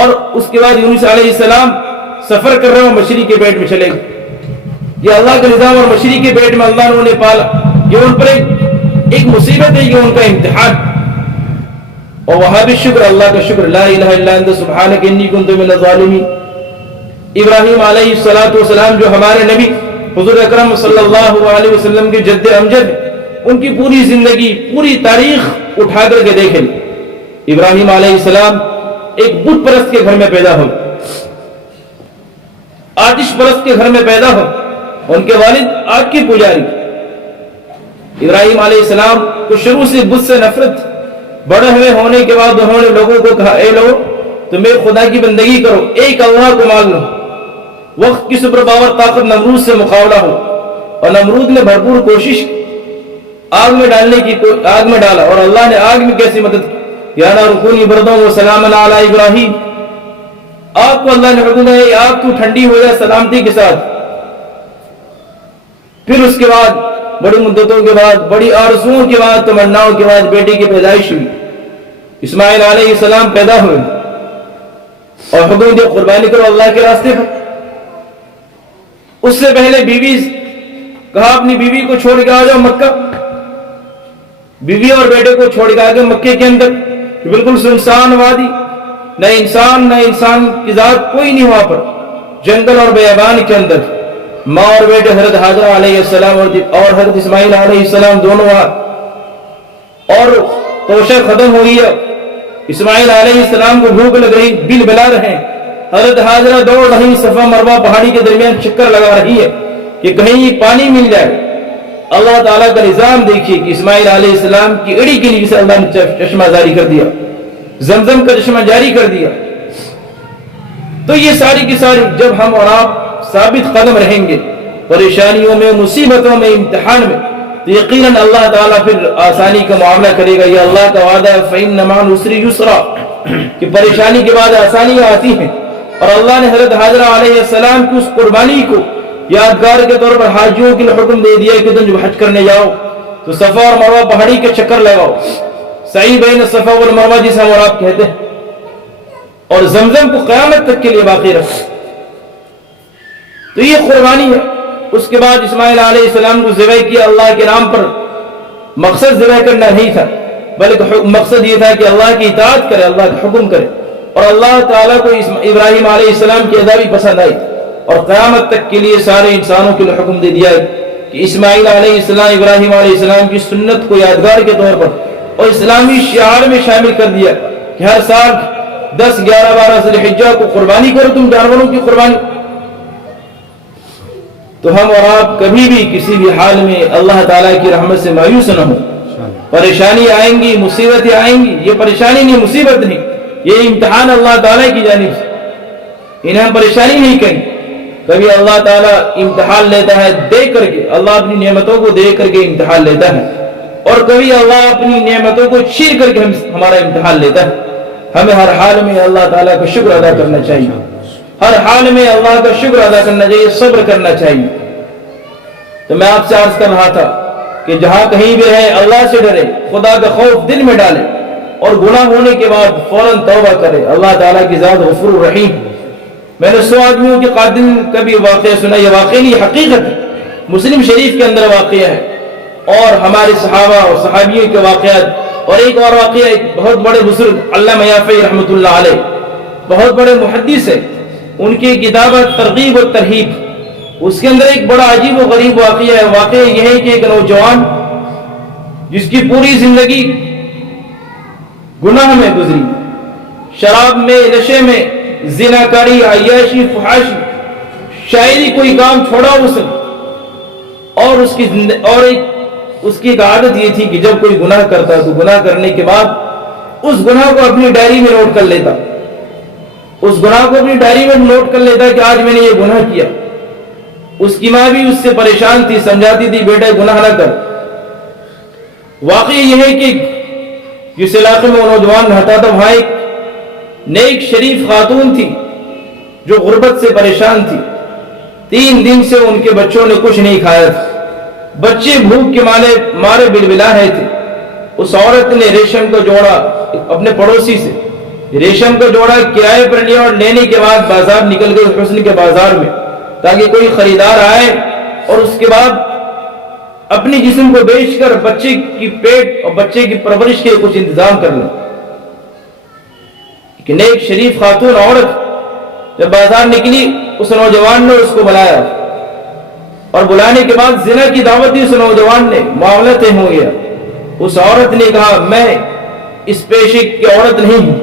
اور اس کے بعد یونس علیہ السلام سفر کر رہے ہیں, مچھلی کے پیٹ میں چلے گئے. یہ اللہ کا نظام, اور مچھلی کے پیٹ میں اللہ نے انہیں پالا. یہ ان پر ایک مصیبت ہے, یہ ان کا امتحان. اور وہاں بھی شکر, اللہ کا شکر, لا الہ الا انت سبحانک انی کنت من الظالمین. ابراہیم علیہ السلام جو ہمارے نبی حضور اکرم صلی اللہ علیہ وسلم کے جد امجد, ان کی پوری زندگی, پوری تاریخ اٹھا کر کے دیکھیں. ابراہیم علیہ السلام ایک بت پرست کے گھر میں پیدا ہو, آتش پرست کے گھر میں پیدا ہو, ان کے والد آگ کے پجاری. ابراہیم علیہ السلام کو شروع سے بت سے نفرت. بڑے ہوئے ہونے کے بعد انہوں نے لوگوں کو کہا, اے لوگ تم ایک خدا کی بندگی کرو, ایک اللہ کو مان لو. وقت کی سپر پاور طاقت نمرود سے مقابلہ ہو, اور نمرود نے بھرپور کوشش آگ میں ڈالنے کی, آگ میں ڈالا, اور اللہ نے آگ میں کیسی مدد کی. یا نار کونی بردوں وسلام علی ابراہیم, آگ کو اللہ نے حکم دیا, آگ تو ٹھنڈی ہو جائے سلامتی کے ساتھ. پھر اس کے بعد بڑی مدتوں کے بعد, بڑی آرزوؤں کے بعد, تمناؤں کے بعد بیٹی کی پیدائش ہوئی. اسماعیل علیہ السلام پیدا ہوئے, اور حکم دیا قربانی کرو اللہ کے راستے پر. اس سے پہلے بیوی کہا اپنی بیوی کو چھوڑ کے آ جاؤ مکہ. بیوی اور بیٹے کو چھوڑ کے آ گئے مکے کے اندر, بالکل سنسان وادی, نہ انسان کی ذات کوئی نہیں وہاں پر, جنگل اور بیابان کے اندر. ماں اور بیٹے حضرت حاجرہ علیہ السلام اور حضرت اسماعیل علیہ السلام دونوں وہاں, اور توشہ ختم ہو گئی. اسماعیل علیہ السلام کو بھوک لگ رہی, بل بلا رہے ہیں. حضرت حاجرہ دوڑ رہی, صفا مروہ پہاڑی کے درمیان چکر لگا رہی ہے کہ کہیں پانی مل جائے. اللہ تعالیٰ کا نظام دیکھیے کہ اسماعیل علیہ السلام کی اڑی کے نیچے سے اللہ نے چشمہ جاری کر دیا. زمزم کا چشمہ جاری کر دیا. تو یہ ساری کی ساری جب ہم اور آپ ثابت قدم رہیں گے پریشانیوں میں، مصیبتوں میں، امتحان میں، تو یقیناً اللہ تعالیٰ پھر آسانی کا معاملہ کرے گا. یہ اللہ کا وعدہ ہے فَإِنَّ مَعَ الْعُسْرِ يُسْرًا کہ پریشانی کے بعد آسانیاں آتی ہیں. اور اللہ نے حضرت حاجرہ علیہ السلام کی اس قربانی کو یادگار کے طور پر حاجیوں کے لیے حکم دے دیا کہ تم جب حج کرنے جاؤ تو صفا اور مروہ پہاڑی کے چکر لگاؤ، سعی بین صفا والمروہ جسے ہم اور آپ کہتے ہیں، اور زمزم کو قیامت تک کے لیے باقی رکھو. تو یہ قربانی ہے. اس کے بعد اسماعیل علیہ السلام کو ذبح کیا اللہ کے نام پر. مقصد ذبح کرنا نہیں تھا، بلکہ مقصد یہ تھا کہ اللہ کی اطاعت کرے، اللہ کا حکم کرے. اور اللہ تعالیٰ کو ابراہیم علیہ السلام کی ادا بھی پسند آئی، اور قیامت تک کے لیے سارے انسانوں کے لیے حکم دے دیا کہ اسماعیل علیہ السلام ابراہیم علیہ السلام کی سنت کو یادگار کے طور پر اور اسلامی شعار میں شامل کر دیا کہ ہر سال 10، 11، 12 ذی الحجہ کو قربانی کرو تم جانوروں کی قربانی. تو ہم اور آپ کبھی بھی کسی بھی حال میں اللہ تعالیٰ کی رحمت سے مایوس نہ ہو. پریشانی آئیں گی، مصیبتیں آئیں گی. یہ پریشانی نہیں، مصیبت نہیں، یہ امتحان اللہ تعالیٰ کی جانب سے. انہیں ہم پریشانی نہیں کہیں. کبھی اللہ تعالیٰ امتحان لیتا ہے دے کر کے، اللہ اپنی نعمتوں کو دے کر کے امتحان لیتا ہے، اور کبھی اللہ اپنی نعمتوں کو چھین کر کے ہمارا امتحان لیتا ہے. ہمیں ہر حال میں اللہ تعالیٰ کا شکر ادا کرنا چاہیے، ہر حال میں اللہ کا شکر ادا کرنا چاہیے، صبر کرنا چاہیے. تو میں آپ سے عرض کر رہا تھا کہ جہاں کہیں بھی رہے اللہ سے ڈرے، خدا کا خوف دل میں ڈالے، اور گناہ ہونے کے بعد فوراً توبہ کرے. اللہ تعالیٰ کی ذات غفور رحیم. میں نے 100 آدمیوں کے قاتل کبھی واقعہ سنا، یہ واقعہ نہیں، حقیقت ہے. مسلم شریف کے اندر واقعہ ہے، اور ہمارے صحابہ اور صحابیوں کے واقعات. اور ایک اور واقعہ، ایک بہت بڑے بزرگ علامہ یافعی رحمۃ اللہ علیہ، بہت بڑے محدث ہے، ان کی کتاب ترغیب و ترہیب، اس کے اندر ایک بڑا عجیب و غریب واقعہ ہے. واقعہ یہ ہے کہ ایک نوجوان جس کی پوری زندگی گناہ میں گزری، شراب میں، نشے میں، زناکاری، عیاشی، فحاشی، شاعری، کوئی کام چھوڑا اس نے. اور اس کی ایک عادت یہ تھی کہ جب کوئی گناہ کرتا تو گناہ کرنے کے بعد اس گناہ کو اپنی ڈائری میں نوٹ کر لیتا، اس گناہ کو اپنی ڈائری میں نوٹ کر لیتا کہ آج میں نے یہ گناہ کیا. اس کی ماں بھی اس سے پریشان تھی، سمجھاتی تھی بیٹا گناہ نہ کر. واقعی یہ ہے کہ جس علاقے میں وہ نوجوان رہتا تھا وہاں ایک نیک شریف خاتون تھی جو غربت سے پریشان تھی. 3 دن سے ان کے بچوں نے کچھ نہیں کھایا تھا، بچے بھوک کے مارے بلبلا رہے تھے. اس عورت نے ریشم کا جوڑا اپنے پڑوسی سے ریشم کا جوڑا کرائے پر لیا، اور لینے کے بعد بازار نکل گئی، حسن کے بازار میں، تاکہ کوئی خریدار آئے، اور اس کے بعد اپنی جسم کو بیچ کر بچے کی پیٹ اور بچے کی پرورش کے کچھ انتظام کر لیں. کہ نیک شریف خاتون عورت جب بازار نکلی، اس نوجوان نے اس کو بلایا، اور بلانے کے بعد زنا کی دعوت دی اس نوجوان نے. معاملہ طے ہو گیا. اس عورت نے کہا میں اس پیشے کی عورت نہیں ہوں،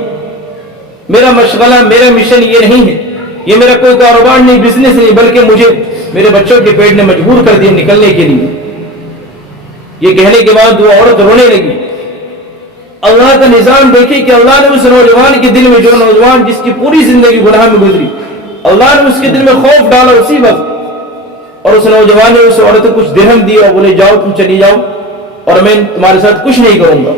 میرا مشغلہ، میرا مشن یہ نہیں ہے، یہ میرا کوئی کاروبار نہیں، بزنس نہیں، بلکہ مجھے میرے بچوں کے پیٹ نے مجبور کر دیا نکلنے کے لیے. یہ کہنے کے بعد وہ عورت رونے لگی. اللہ کا نظام دیکھیں کہ اللہ نے اس نوجوان کے دل میں، جو نوجوان جس کی پوری زندگی گناہ میں گزری، اللہ نے اس کے دل میں خوف ڈالا اسی وقت. اور اس نوجوان نے اس عورت کو کچھ درہم دیا اور بولے جاؤ تم چلی جاؤ اور میں تمہارے ساتھ کچھ نہیں کروں گا.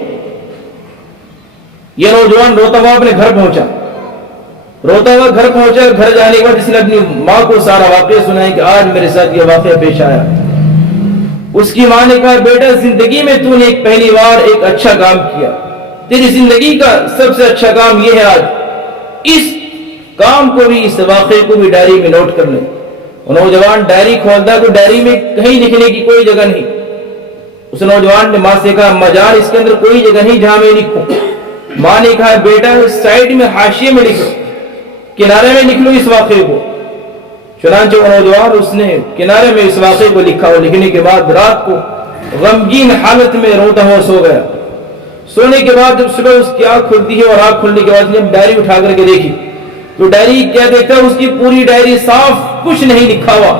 یہ نوجوان روتا ہوا اپنے گھر پہنچا. گھر جانے کے بعد اس نے اپنی ماں کو سارا واقعہ سنایا کہ آج میرے ساتھ یہ واقعہ پیش آیا. اس کی ماں نے کہا بیٹا زندگی میں تو نے ایک پہلی بار ایک اچھا کام کیا، تیری زندگی کا سب سے اچھا کام یہ ہے آج اس کام کو بھی، اس واقعے کو بھی ڈائری میں نوٹ کر لیں. نوجوان ڈائری کھولتا تو ڈائری میں کہیں لکھنے کی کوئی جگہ نہیں. اس نوجوان نے ماں سے کہا مجال اس کے اندر کوئی جگہ نہیں جہاں میں لکھوں. ماں نے کہا بیٹا سائڈ میں حاشیے میں لکھو، کنارے میں لکھ لو اس واقعے کو. چنانچہ وہ نوجوان اس نے کنارے میں اس واقعے کو لکھا، اور لکھنے کے بعد رات کو غمگین حالت میں روتا ہوا سو گیا. سونے کے بعد جب صبح اس کی آنکھ کھلتی ہے، اور آنکھ کھلنے کے بعد جب ڈائری اٹھا کر کے دیکھی تو ڈائری کیا دیکھتا ہے، اس کی پوری ڈائری صاف، کچھ نہیں لکھا ہوا،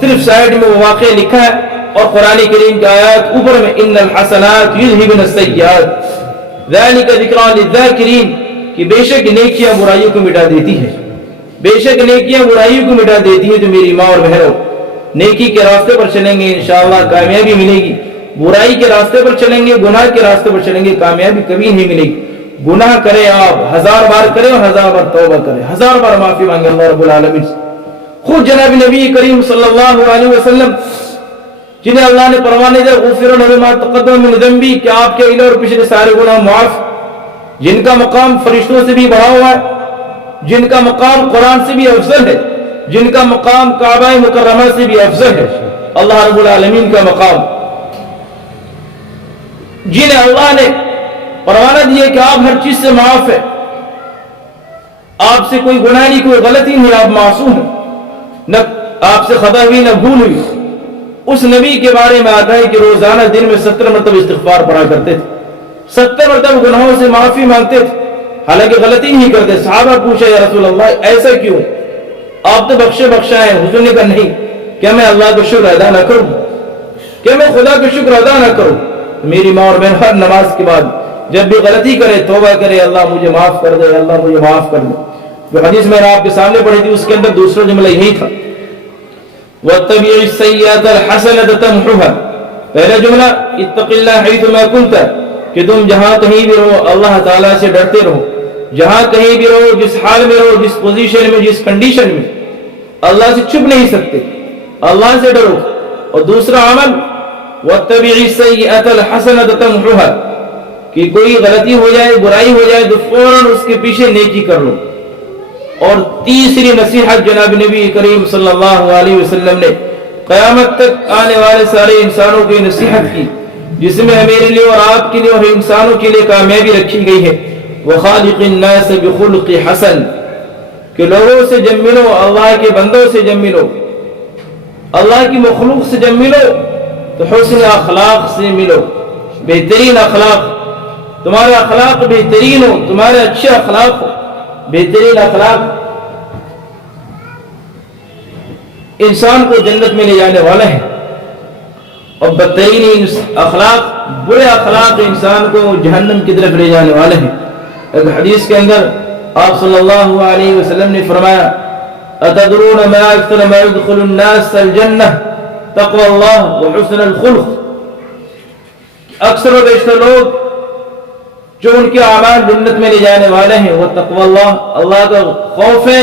صرف سائڈ میں وہ واقعہ لکھا ہے، اور قرآن کریم کی آیات اوپر میں ان الحسنات یذهبن السیئات ذلک ذکریٰ للذاکرین. کہ بے شک نیکیاں برائیوں کو مٹا دیتی ہے، بے شک نیکیاں برائیوں کو مٹا دیتی ہے۔ تو میری ماں اور بہنوں، نیکی کے راستے پر چلیں گے انشاءاللہ کامیابی ملے گی، برائی کے راستے پر چلیں گے، گناہ کے راستے پر چلیں گے، کامیابی کبھی نہیں ملے گی۔ گناہ کریں آپ 1000 بار کریں اور 1000 بار توبہ کریں، 1000 بار معافی مانگیں اللہ رب العالمین سے۔ خود جناب نبی کریم صلی اللہ علیہ وسلم جنہیں اللہ نے پروانے دیا غفر لہ ما تقدم من ذنبی، کہ آپ کے اگلے اور پچھلے سارے گناہ معاف، جن کا مقام فرشتوں سے بھی بڑھا ہوا ہے، جن کا مقام قرآن سے بھی افضل ہے، جن کا مقام کعبہ مکرمہ سے بھی افضل ہے، اللہ رب العالمین کا مقام، جنہیں اللہ نے پروانہ دیا کہ آپ ہر چیز سے معاف ہے، آپ سے کوئی گناہ نہیں، کوئی غلطی نہیں، آپ معصوم ہیں، نہ آپ سے خطا ہوئی نہ بھول ہوئی۔ اس نبی کے بارے میں آتا ہے کہ روزانہ دن میں 70 مرتبہ استغفار پڑھا کرتے تھے، 70 مرتبہ گناہوں سے معافی مانگتے تھے، حالانکہ غلطی نہیں کرتے۔ صحابہ پوچھا یا رسول اللہ ایسا کیوں؟ آپ تو بخشے بخشا ہیں۔ حضور نے کہا نہیں، کیا میں اللہ کا شکر ادا نہ کروں؟ کیا میں خدا کا شکر ادا نہ کروں؟ میری ماں اور بہن ہر نماز کے بعد جب بھی غلطی کرے توبہ کرے، اللہ مجھے معاف کر دے، اللہ مجھے معاف کر دے۔ جو حدیث میں نے آپ کے سامنے پڑھی تھی اس کے اندر دوسرا جملہ یہی تھا، وَاتَّبِعِ السَّيِّئَةَ الْحَسَنَةَ تَمْحُهَا۔ پہلا جملہ اتق اللہ حیثما کنت، کہ تم جہاں کہیں بھی رہو اللہ تعالیٰ سے ڈرتے رہو، جہاں کہیں بھی رہو، جس حال میں رہو، جس پوزیشن میں، جس کنڈیشن میں، اللہ سے چھپ نہیں سکتے، اللہ سے ڈرو۔ اور دوسرا عمل وَاتَّبِعِ السَّيِّئَةَ الْحَسَنَةَ تَمْحُهَا، کہ کوئی غلطی ہو جائے، برائی ہو جائے تو فوراً اس کے پیچھے نیکی کر لو۔ اور تیسری نصیحت جناب نبی کریم صلی اللہ علیہ وسلم نے قیامت تک آنے والے سارے انسانوں کی نصیحت کی، جس میں میرے لیے اور آپ کے لیے اور انسانوں کے لیے کامیابی رکھی گئی ہے، وَخَالِقِ النَّاسَ بِخُلْقِ حَسَنٍ، کہ لوگوں سے جب ملو، اللہ کے بندوں سے جب ملو، اللہ کی مخلوق سے جب ملو تو حسن اخلاق سے ملو، بہترین اخلاق، تمہارا اخلاق بہترین ہو، تمہارے اچھے اخلاق ہو، بہترین اخلاق انسان کو جنت میں لے جانے والا ہے، اور بدترین اخلاق، برے اخلاق انسان کو جہنم کی طرف لے جانے والے ہیں۔ ایک حدیث کے اندر آپ صلی اللہ علیہ وسلم نے فرمایا اتدرون ما اکثر ما يدخل الناس الجنہ تقوی اللہ وحسن الخلق، اکثر و بیشتر لوگ جو ان کے اعمال جنت میں لے جانے والے ہیں وہ تقوی اللہ، اللہ کا خوف ہے،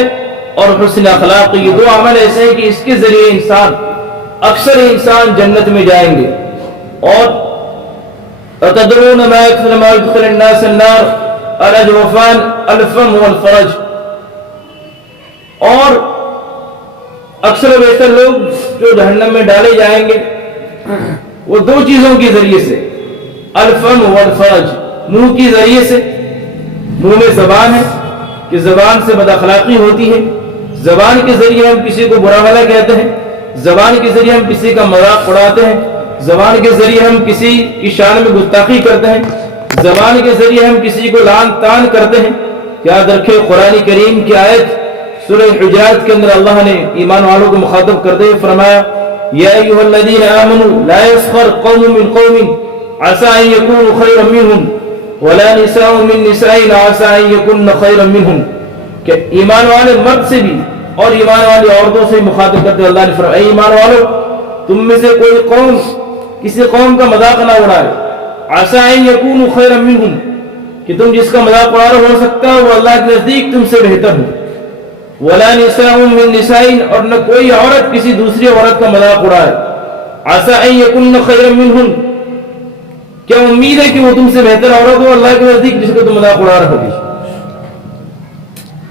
اور حسن اخلاق، یہ دو عمل ایسے ہیں کہ اس کے ذریعے اکثر انسان جنت میں جائیں گے۔ اور اتدرون ما اکثر ما يدخل الناس النار الاجوفان الفم والفرج، اور اکثر و بیشتر لوگ جو جہنم میں ڈالے جائیں گے وہ دو چیزوں کے ذریعے سے، الفم والفرج، منہ کی ذریعے سے، منہ میں زبان ہے کہ زبان سے بد اخلاقی ہوتی ہے، زبان کے ذریعے ہم کسی کو برا بھلا کہتے ہیں، زبان کے ذریعے ہم کسی کا مذاق اڑاتے ہیں، زبان کے ذریعے ہم کسی کی شان میں گستاخی کرتے ہیں، زبان کے ذریعے ہم کسی کو لعن طعن کرتے ہیں۔ یاد رکھے قرآن کریم کی آیت سورہ حجرات کے اندر اللہ نے ایمان والوں کو مخاطب کرتے ہوئے فرمایا یا ایھا الذین آمنوا لا یسخر قوم من قوم عسى ان یکونوا خیرا منهم ولا نساء من نساء عسى ان یکن خیرا منهم، کہ ایمان والے مرد سے بھی اور ایمان والی عورتوں سے مخاطب کرتے اللہ نے فرمایا اے ایمان والو، تم میں سے کوئی قوم کسی قوم کا مذاق نہ اڑائے، عسى ان یکونوا خیرا منهم، کہ تم جس کا مذاق اڑا رہے ہو سکتا ہے وہ اللہ کے نزدیک تم سے بہتر ہو، ولا نساء من نساء، اور نہ کوئی عورت کسی دوسری عورت کا مذاق اڑائے، عسى ان یکن خیرا منهم، کیا امید ہے کہ وہ تم سے بہتر عورت ہو اللہ کے نزدیک جس کو تم مذاق اڑا رہے ہو۔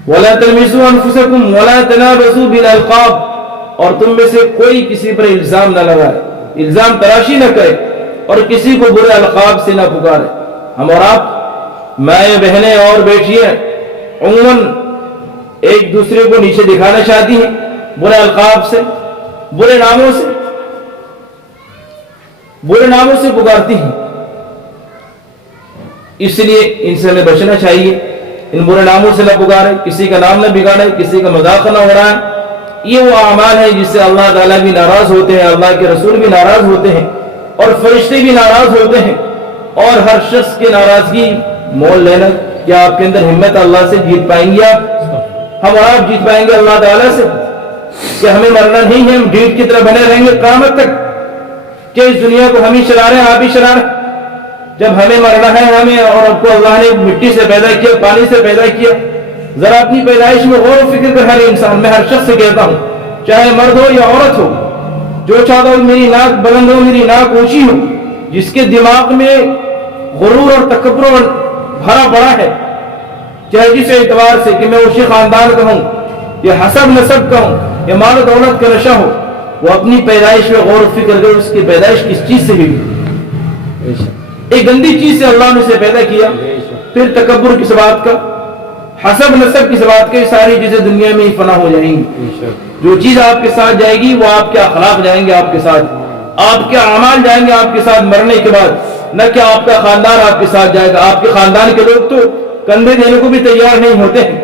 ولا تلمسوا انفسکم ولا تنابزوا بالالقاب، اور تم میں سے کوئی کسی پر الزام نہ لگائے، الزام تراشی نہ کرے، اور کسی کو برے القاب سے نہ پکارے۔ ہم اور آپ مائیں بہنیں اور بیٹیاں عموماً ایک دوسرے کو نیچے دکھانا چاہتی ہیں برے القاب سے، برے ناموں سے پکارتی ہیں، اس لیے ان سے ہمیں بچنا چاہیے، ان برے ناموں سے نہ پکارے، کسی کا نام نہ بگاڑے، کسی کا مذاق نہ اڑائے۔ یہ وہ اعمال ہے جس سے اللہ تعالیٰ بھی ناراض ہوتے ہیں، اللہ کے رسول بھی ناراض ہوتے ہیں، اور فرشتے بھی ناراض ہوتے ہیں، اور ہر شخص کی ناراضگی مول لینا کیا آپ کے اندر ہمت اللہ سے جیت پائیں گے آپ؟ ہم اور آپ جیت پائیں گے اللہ تعالیٰ سے؟ کہ ہمیں مرنا نہیں ہے، ہم ڈیٹ کی طرح بنے رہیں گے قیامت تک؟ کہ اس دنیا کو ہم ہی چلا رہے ہیں، آپ ہی چلا رہے ہیں؟ جب ہمیں مرنا ہے، ہمیں اور آپ کو اللہ نے مٹی سے پیدا کیا، پانی سے پیدا کیا، ذرا اپنی پیدائش میں غور و فکر کر ہر انسان، میں ہر شخص سے کہتا ہوں، چاہے مرد ہو یا عورت ہو، جو چاہتا ہو میری ناک بلند ہو، میری ناک اونچی ہو، جس کے دماغ میں غرور اور تکبر بھرا پڑا ہے، چاہے جس اعتبار سے کہ میں اسی خاندان کا ہوں یا حسب نسب کا ہوں یا مال و دولت کا نشہ ہو، وہ اپنی پیدائش میں غور و فکر کر اس کی پیدائش کس چیز سے ہوئی؟ ایک گندی چیز سے اللہ نے اسے پیدا کیا، پھر تکبر کس بات کا، حسب نسب کس بات کا، یہ ساری چیزیں دنیا میں ہی فنا ہو جائیں گی۔ جو چیز آپ کے ساتھ جائے گی وہ آپ کے اخلاق جائیں گے آپ کے ساتھ، آپ کے اعمال جائیں گے آپ کے ساتھ مرنے کے بعد، نہ کہ آپ کا خاندان آپ کے ساتھ جائے گا۔ آپ کے خاندان کے لوگ تو کندھے دینے کو بھی تیار نہیں ہوتے ہیں۔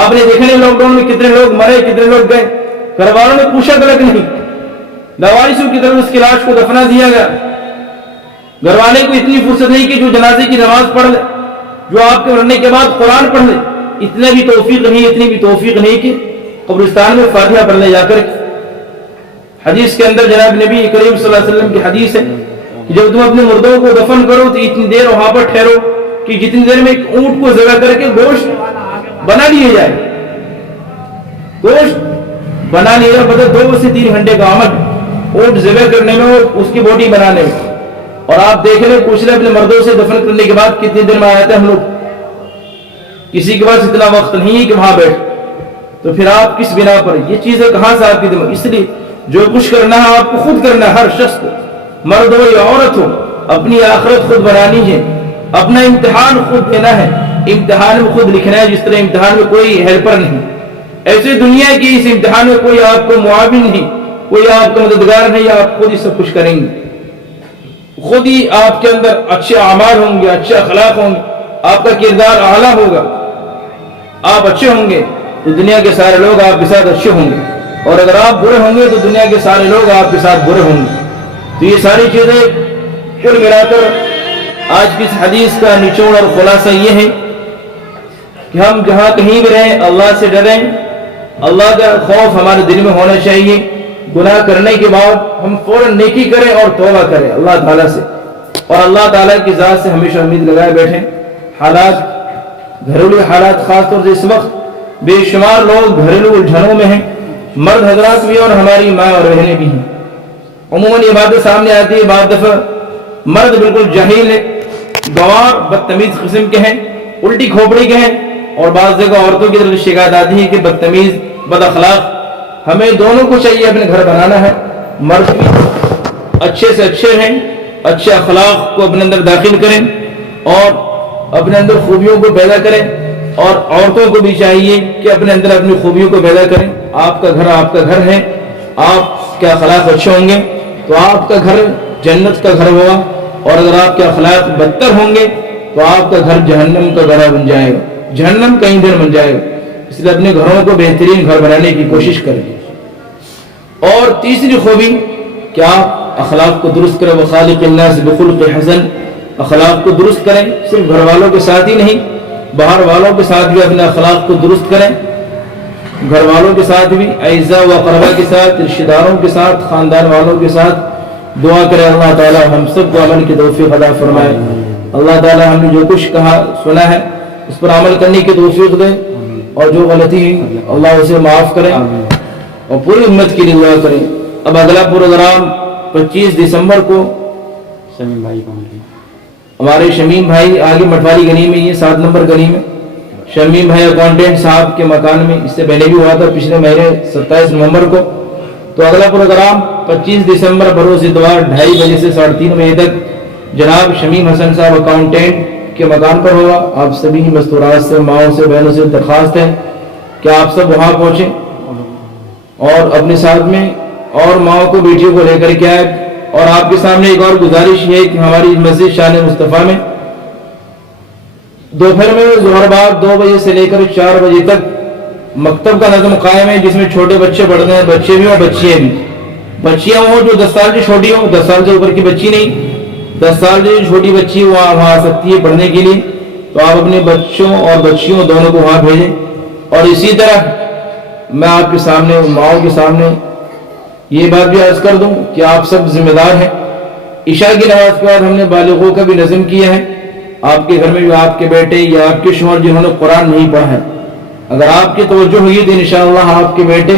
آپ نے دیکھنے لاک ڈاؤن میں کتنے لوگ مرے، کتنے لوگ گئے، گھر والوں نے پوچھا تلک نہیں، لوارثوں کی طرف اس کی لاش کو دفنا دیا گیا۔ گھر والے کو اتنی فرصت نہیں کہ جو جنازے کی نماز پڑھ لے، جو آپ کے مرنے کے بعد قرآن پڑھ لے، اتنے بھی توفیق نہیں، اتنی بھی توفیق نہیں کہ قبرستان میں فاتحہ پڑھنے جا کر۔ حدیث کے اندر جناب نبی کریم صلی اللہ علیہ وسلم کی حدیث ہے کہ جب تم اپنے مردوں کو دفن کرو تو اتنی دیر وہاں پر ٹھہرو کہ جتنی دیر میں ایک اونٹ کو ذبح کر کے گوشت بنا لیے جائے، گوشت بنا لیا جائے، مطلب 2 سے 3 گھنٹے کا عمل اونٹ ذبح کرنے میں اور اس کی بوٹی بنانے میں۔ اور آپ دیکھ لیں، پوچھ لیں اپنے مردوں سے دفن کرنے کے بعد کتنی دیر میں آ جاتے ہیں ہم لوگ؟ کسی کے پاس اتنا وقت نہیں ہے کہ وہاں بیٹھ، تو پھر آپ کس بنا پر؟ یہ چیزیں کہاں سے آپ کی دماغ؟ اس لیے جو کچھ کرنا ہے آپ کو خود کرنا ہے، ہر شخص کو، مرد ہو یا عورت ہو، اپنی آخرت خود بنانی ہے، اپنا امتحان خود دینا ہے، امتحان میں خود لکھنا ہے، جس طرح امتحان میں کوئی ہیلپر نہیں، ایسے دنیا کی اس امتحان میں کوئی آپ کو معاون نہیں، کوئی آپ کا مددگار نہیں، آپ خود ہی سب کچھ کریں گے، خود ہی آپ کے اندر اچھے اعمال ہوں گے، اچھے اخلاق ہوں گے، آپ کا کردار اعلیٰ ہوگا، آپ اچھے ہوں گے تو دنیا کے سارے لوگ آپ کے ساتھ اچھے ہوں گے، اور اگر آپ برے ہوں گے تو دنیا کے سارے لوگ آپ کے ساتھ برے ہوں گے۔ تو یہ ساری چیزیں کل ملا کر آج کی اس حدیث کا نچوڑ اور خلاصہ یہ ہے کہ ہم جہاں کہیں بھی رہیں اللہ سے ڈریں، اللہ کا خوف ہمارے دل میں ہونا چاہیے، گناہ کرنے کے بعد ہم فوراً نیکی کریں اور توبہ کریں اللہ تعالیٰ سے، اور اللہ تعالیٰ کی ذات سے ہمیشہ امید لگائے بیٹھیں۔ حالات، گھریلو حالات، خاص طور سے اس وقت بے شمار لوگ گھریلو الجھنوں میں ہیں، مرد حضرات بھی اور ہماری ماں اور بہنیں بھی ہیں۔ عموماً یہ باتیں سامنے آتی ہے، بعض دفعہ مرد بالکل جاہل ہے، گوار بدتمیز قسم کے ہیں، الٹی کھوپڑی کے ہیں، اور بعض جگہ عورتوں کی طرف شکایت آتی ہے کہ بدتمیز، بد اخلاق۔ ہمیں دونوں کو چاہیے اپنے گھر بنانا ہے، مرد بھی اچھے سے اچھے رہیں، اچھے اخلاق کو اپنے اندر داخل کریں اور اپنے اندر خوبیوں کو پیدا کریں، اور عورتوں کو بھی چاہیے کہ اپنے اندر اپنی خوبیوں کو پیدا کریں۔ آپ کا گھر ہے، آپ کے اخلاق اچھے ہوں گے تو آپ کا گھر جنت کا گھر ہوگا، اور اگر آپ کے اخلاق بدتر ہوں گے تو آپ کا گھر جہنم کا گھر بن جائے گا، جہنم کا ایندھن بن جائے گا۔ اس لیے اپنے گھروں کو بہترین گھر بنانے کی کوشش کریں۔ اور تیسری خوبی کہ آپ اخلاق کو درست کریں، وخالق الناس بخلق حسن، اخلاق کو درست کریں، صرف گھر والوں کے ساتھ ہی نہیں، باہر والوں کے ساتھ بھی اپنے اخلاق کو درست کریں، گھر والوں کے ساتھ بھی، اعزاء و اقربا کے ساتھ، رشتہ داروں کے ساتھ، خاندان والوں کے ساتھ۔ دعا کریں اللہ تعالی ہم سب کو عمل کی توفیق عطا فرمائے۔ اللہ تعالی ہم نے جو کچھ کہا سنا ہے اس پر عمل کرنے کی توفیق دے، اور جو غلطی اللہ اسے معاف کرے اور پوری امت کے لیے دعا کریں۔ اب اگلا پروگرام 25 دسمبر کو ہمارے شمیم بھائی آگے مٹواری گلی میں، یہ 7 نمبر گلی میں شمیم بھائی اکاؤنٹنٹ صاحب کے مکان میں، اس سے پہلے بھی ہوا تھا پچھلے مہینے 27 نومبر کو۔ تو اگلا پروگرام 25 دسمبر بروز اتوار 2:30 بجے سے 3:30 بجے تک جناب شمیم حسن صاحب اکاؤنٹنٹ کے مکان پر ہوگا۔ آپ سبھی کی مستورات سے، ماؤں سے، بہنوں سے درخواست ہے کہ آپ سب وہاں پہنچیں اور اپنے ساتھ میں اور ماؤں کو، بیٹیوں کو لے کر کے آئے۔ اور آپ کے سامنے ایک اور گزارش ہے کہ ہماری مسجد شان مصطفیٰ میں دوپہر میں ظہر بعد 2 بجے سے لے کر 4 بجے تک مکتب کا نظم قائم ہے، جس میں چھوٹے بچے پڑھتے ہیں، بچے بھی اور بچیاں بھی۔ بچیاں ہوں جو 10 سال کی چھوٹی ہوں، 10 سال سے اوپر کی بچی نہیں، 10 سال کی چھوٹی بچی وہاں آ سکتی ہے پڑھنے کے لیے۔ تو آپ اپنے بچوں اور بچیوں دونوں کو وہاں بھیجیں. اور اسی طرح میں آپ کے سامنے ماؤں کے سامنے یہ بات بھی عرض کر دوں کہ آپ سب ذمہ دار ہیں. عشاء کی نماز کے بعد ہم نے بالغوں کا بھی نظم کیا ہے. آپ کے گھر میں جو آپ کے بیٹے یا آپ کے شوہر جنہوں نے قرآن نہیں پڑھا ہے، اگر آپ کی توجہ ہوئی تو انشاءاللہ آپ کے بیٹے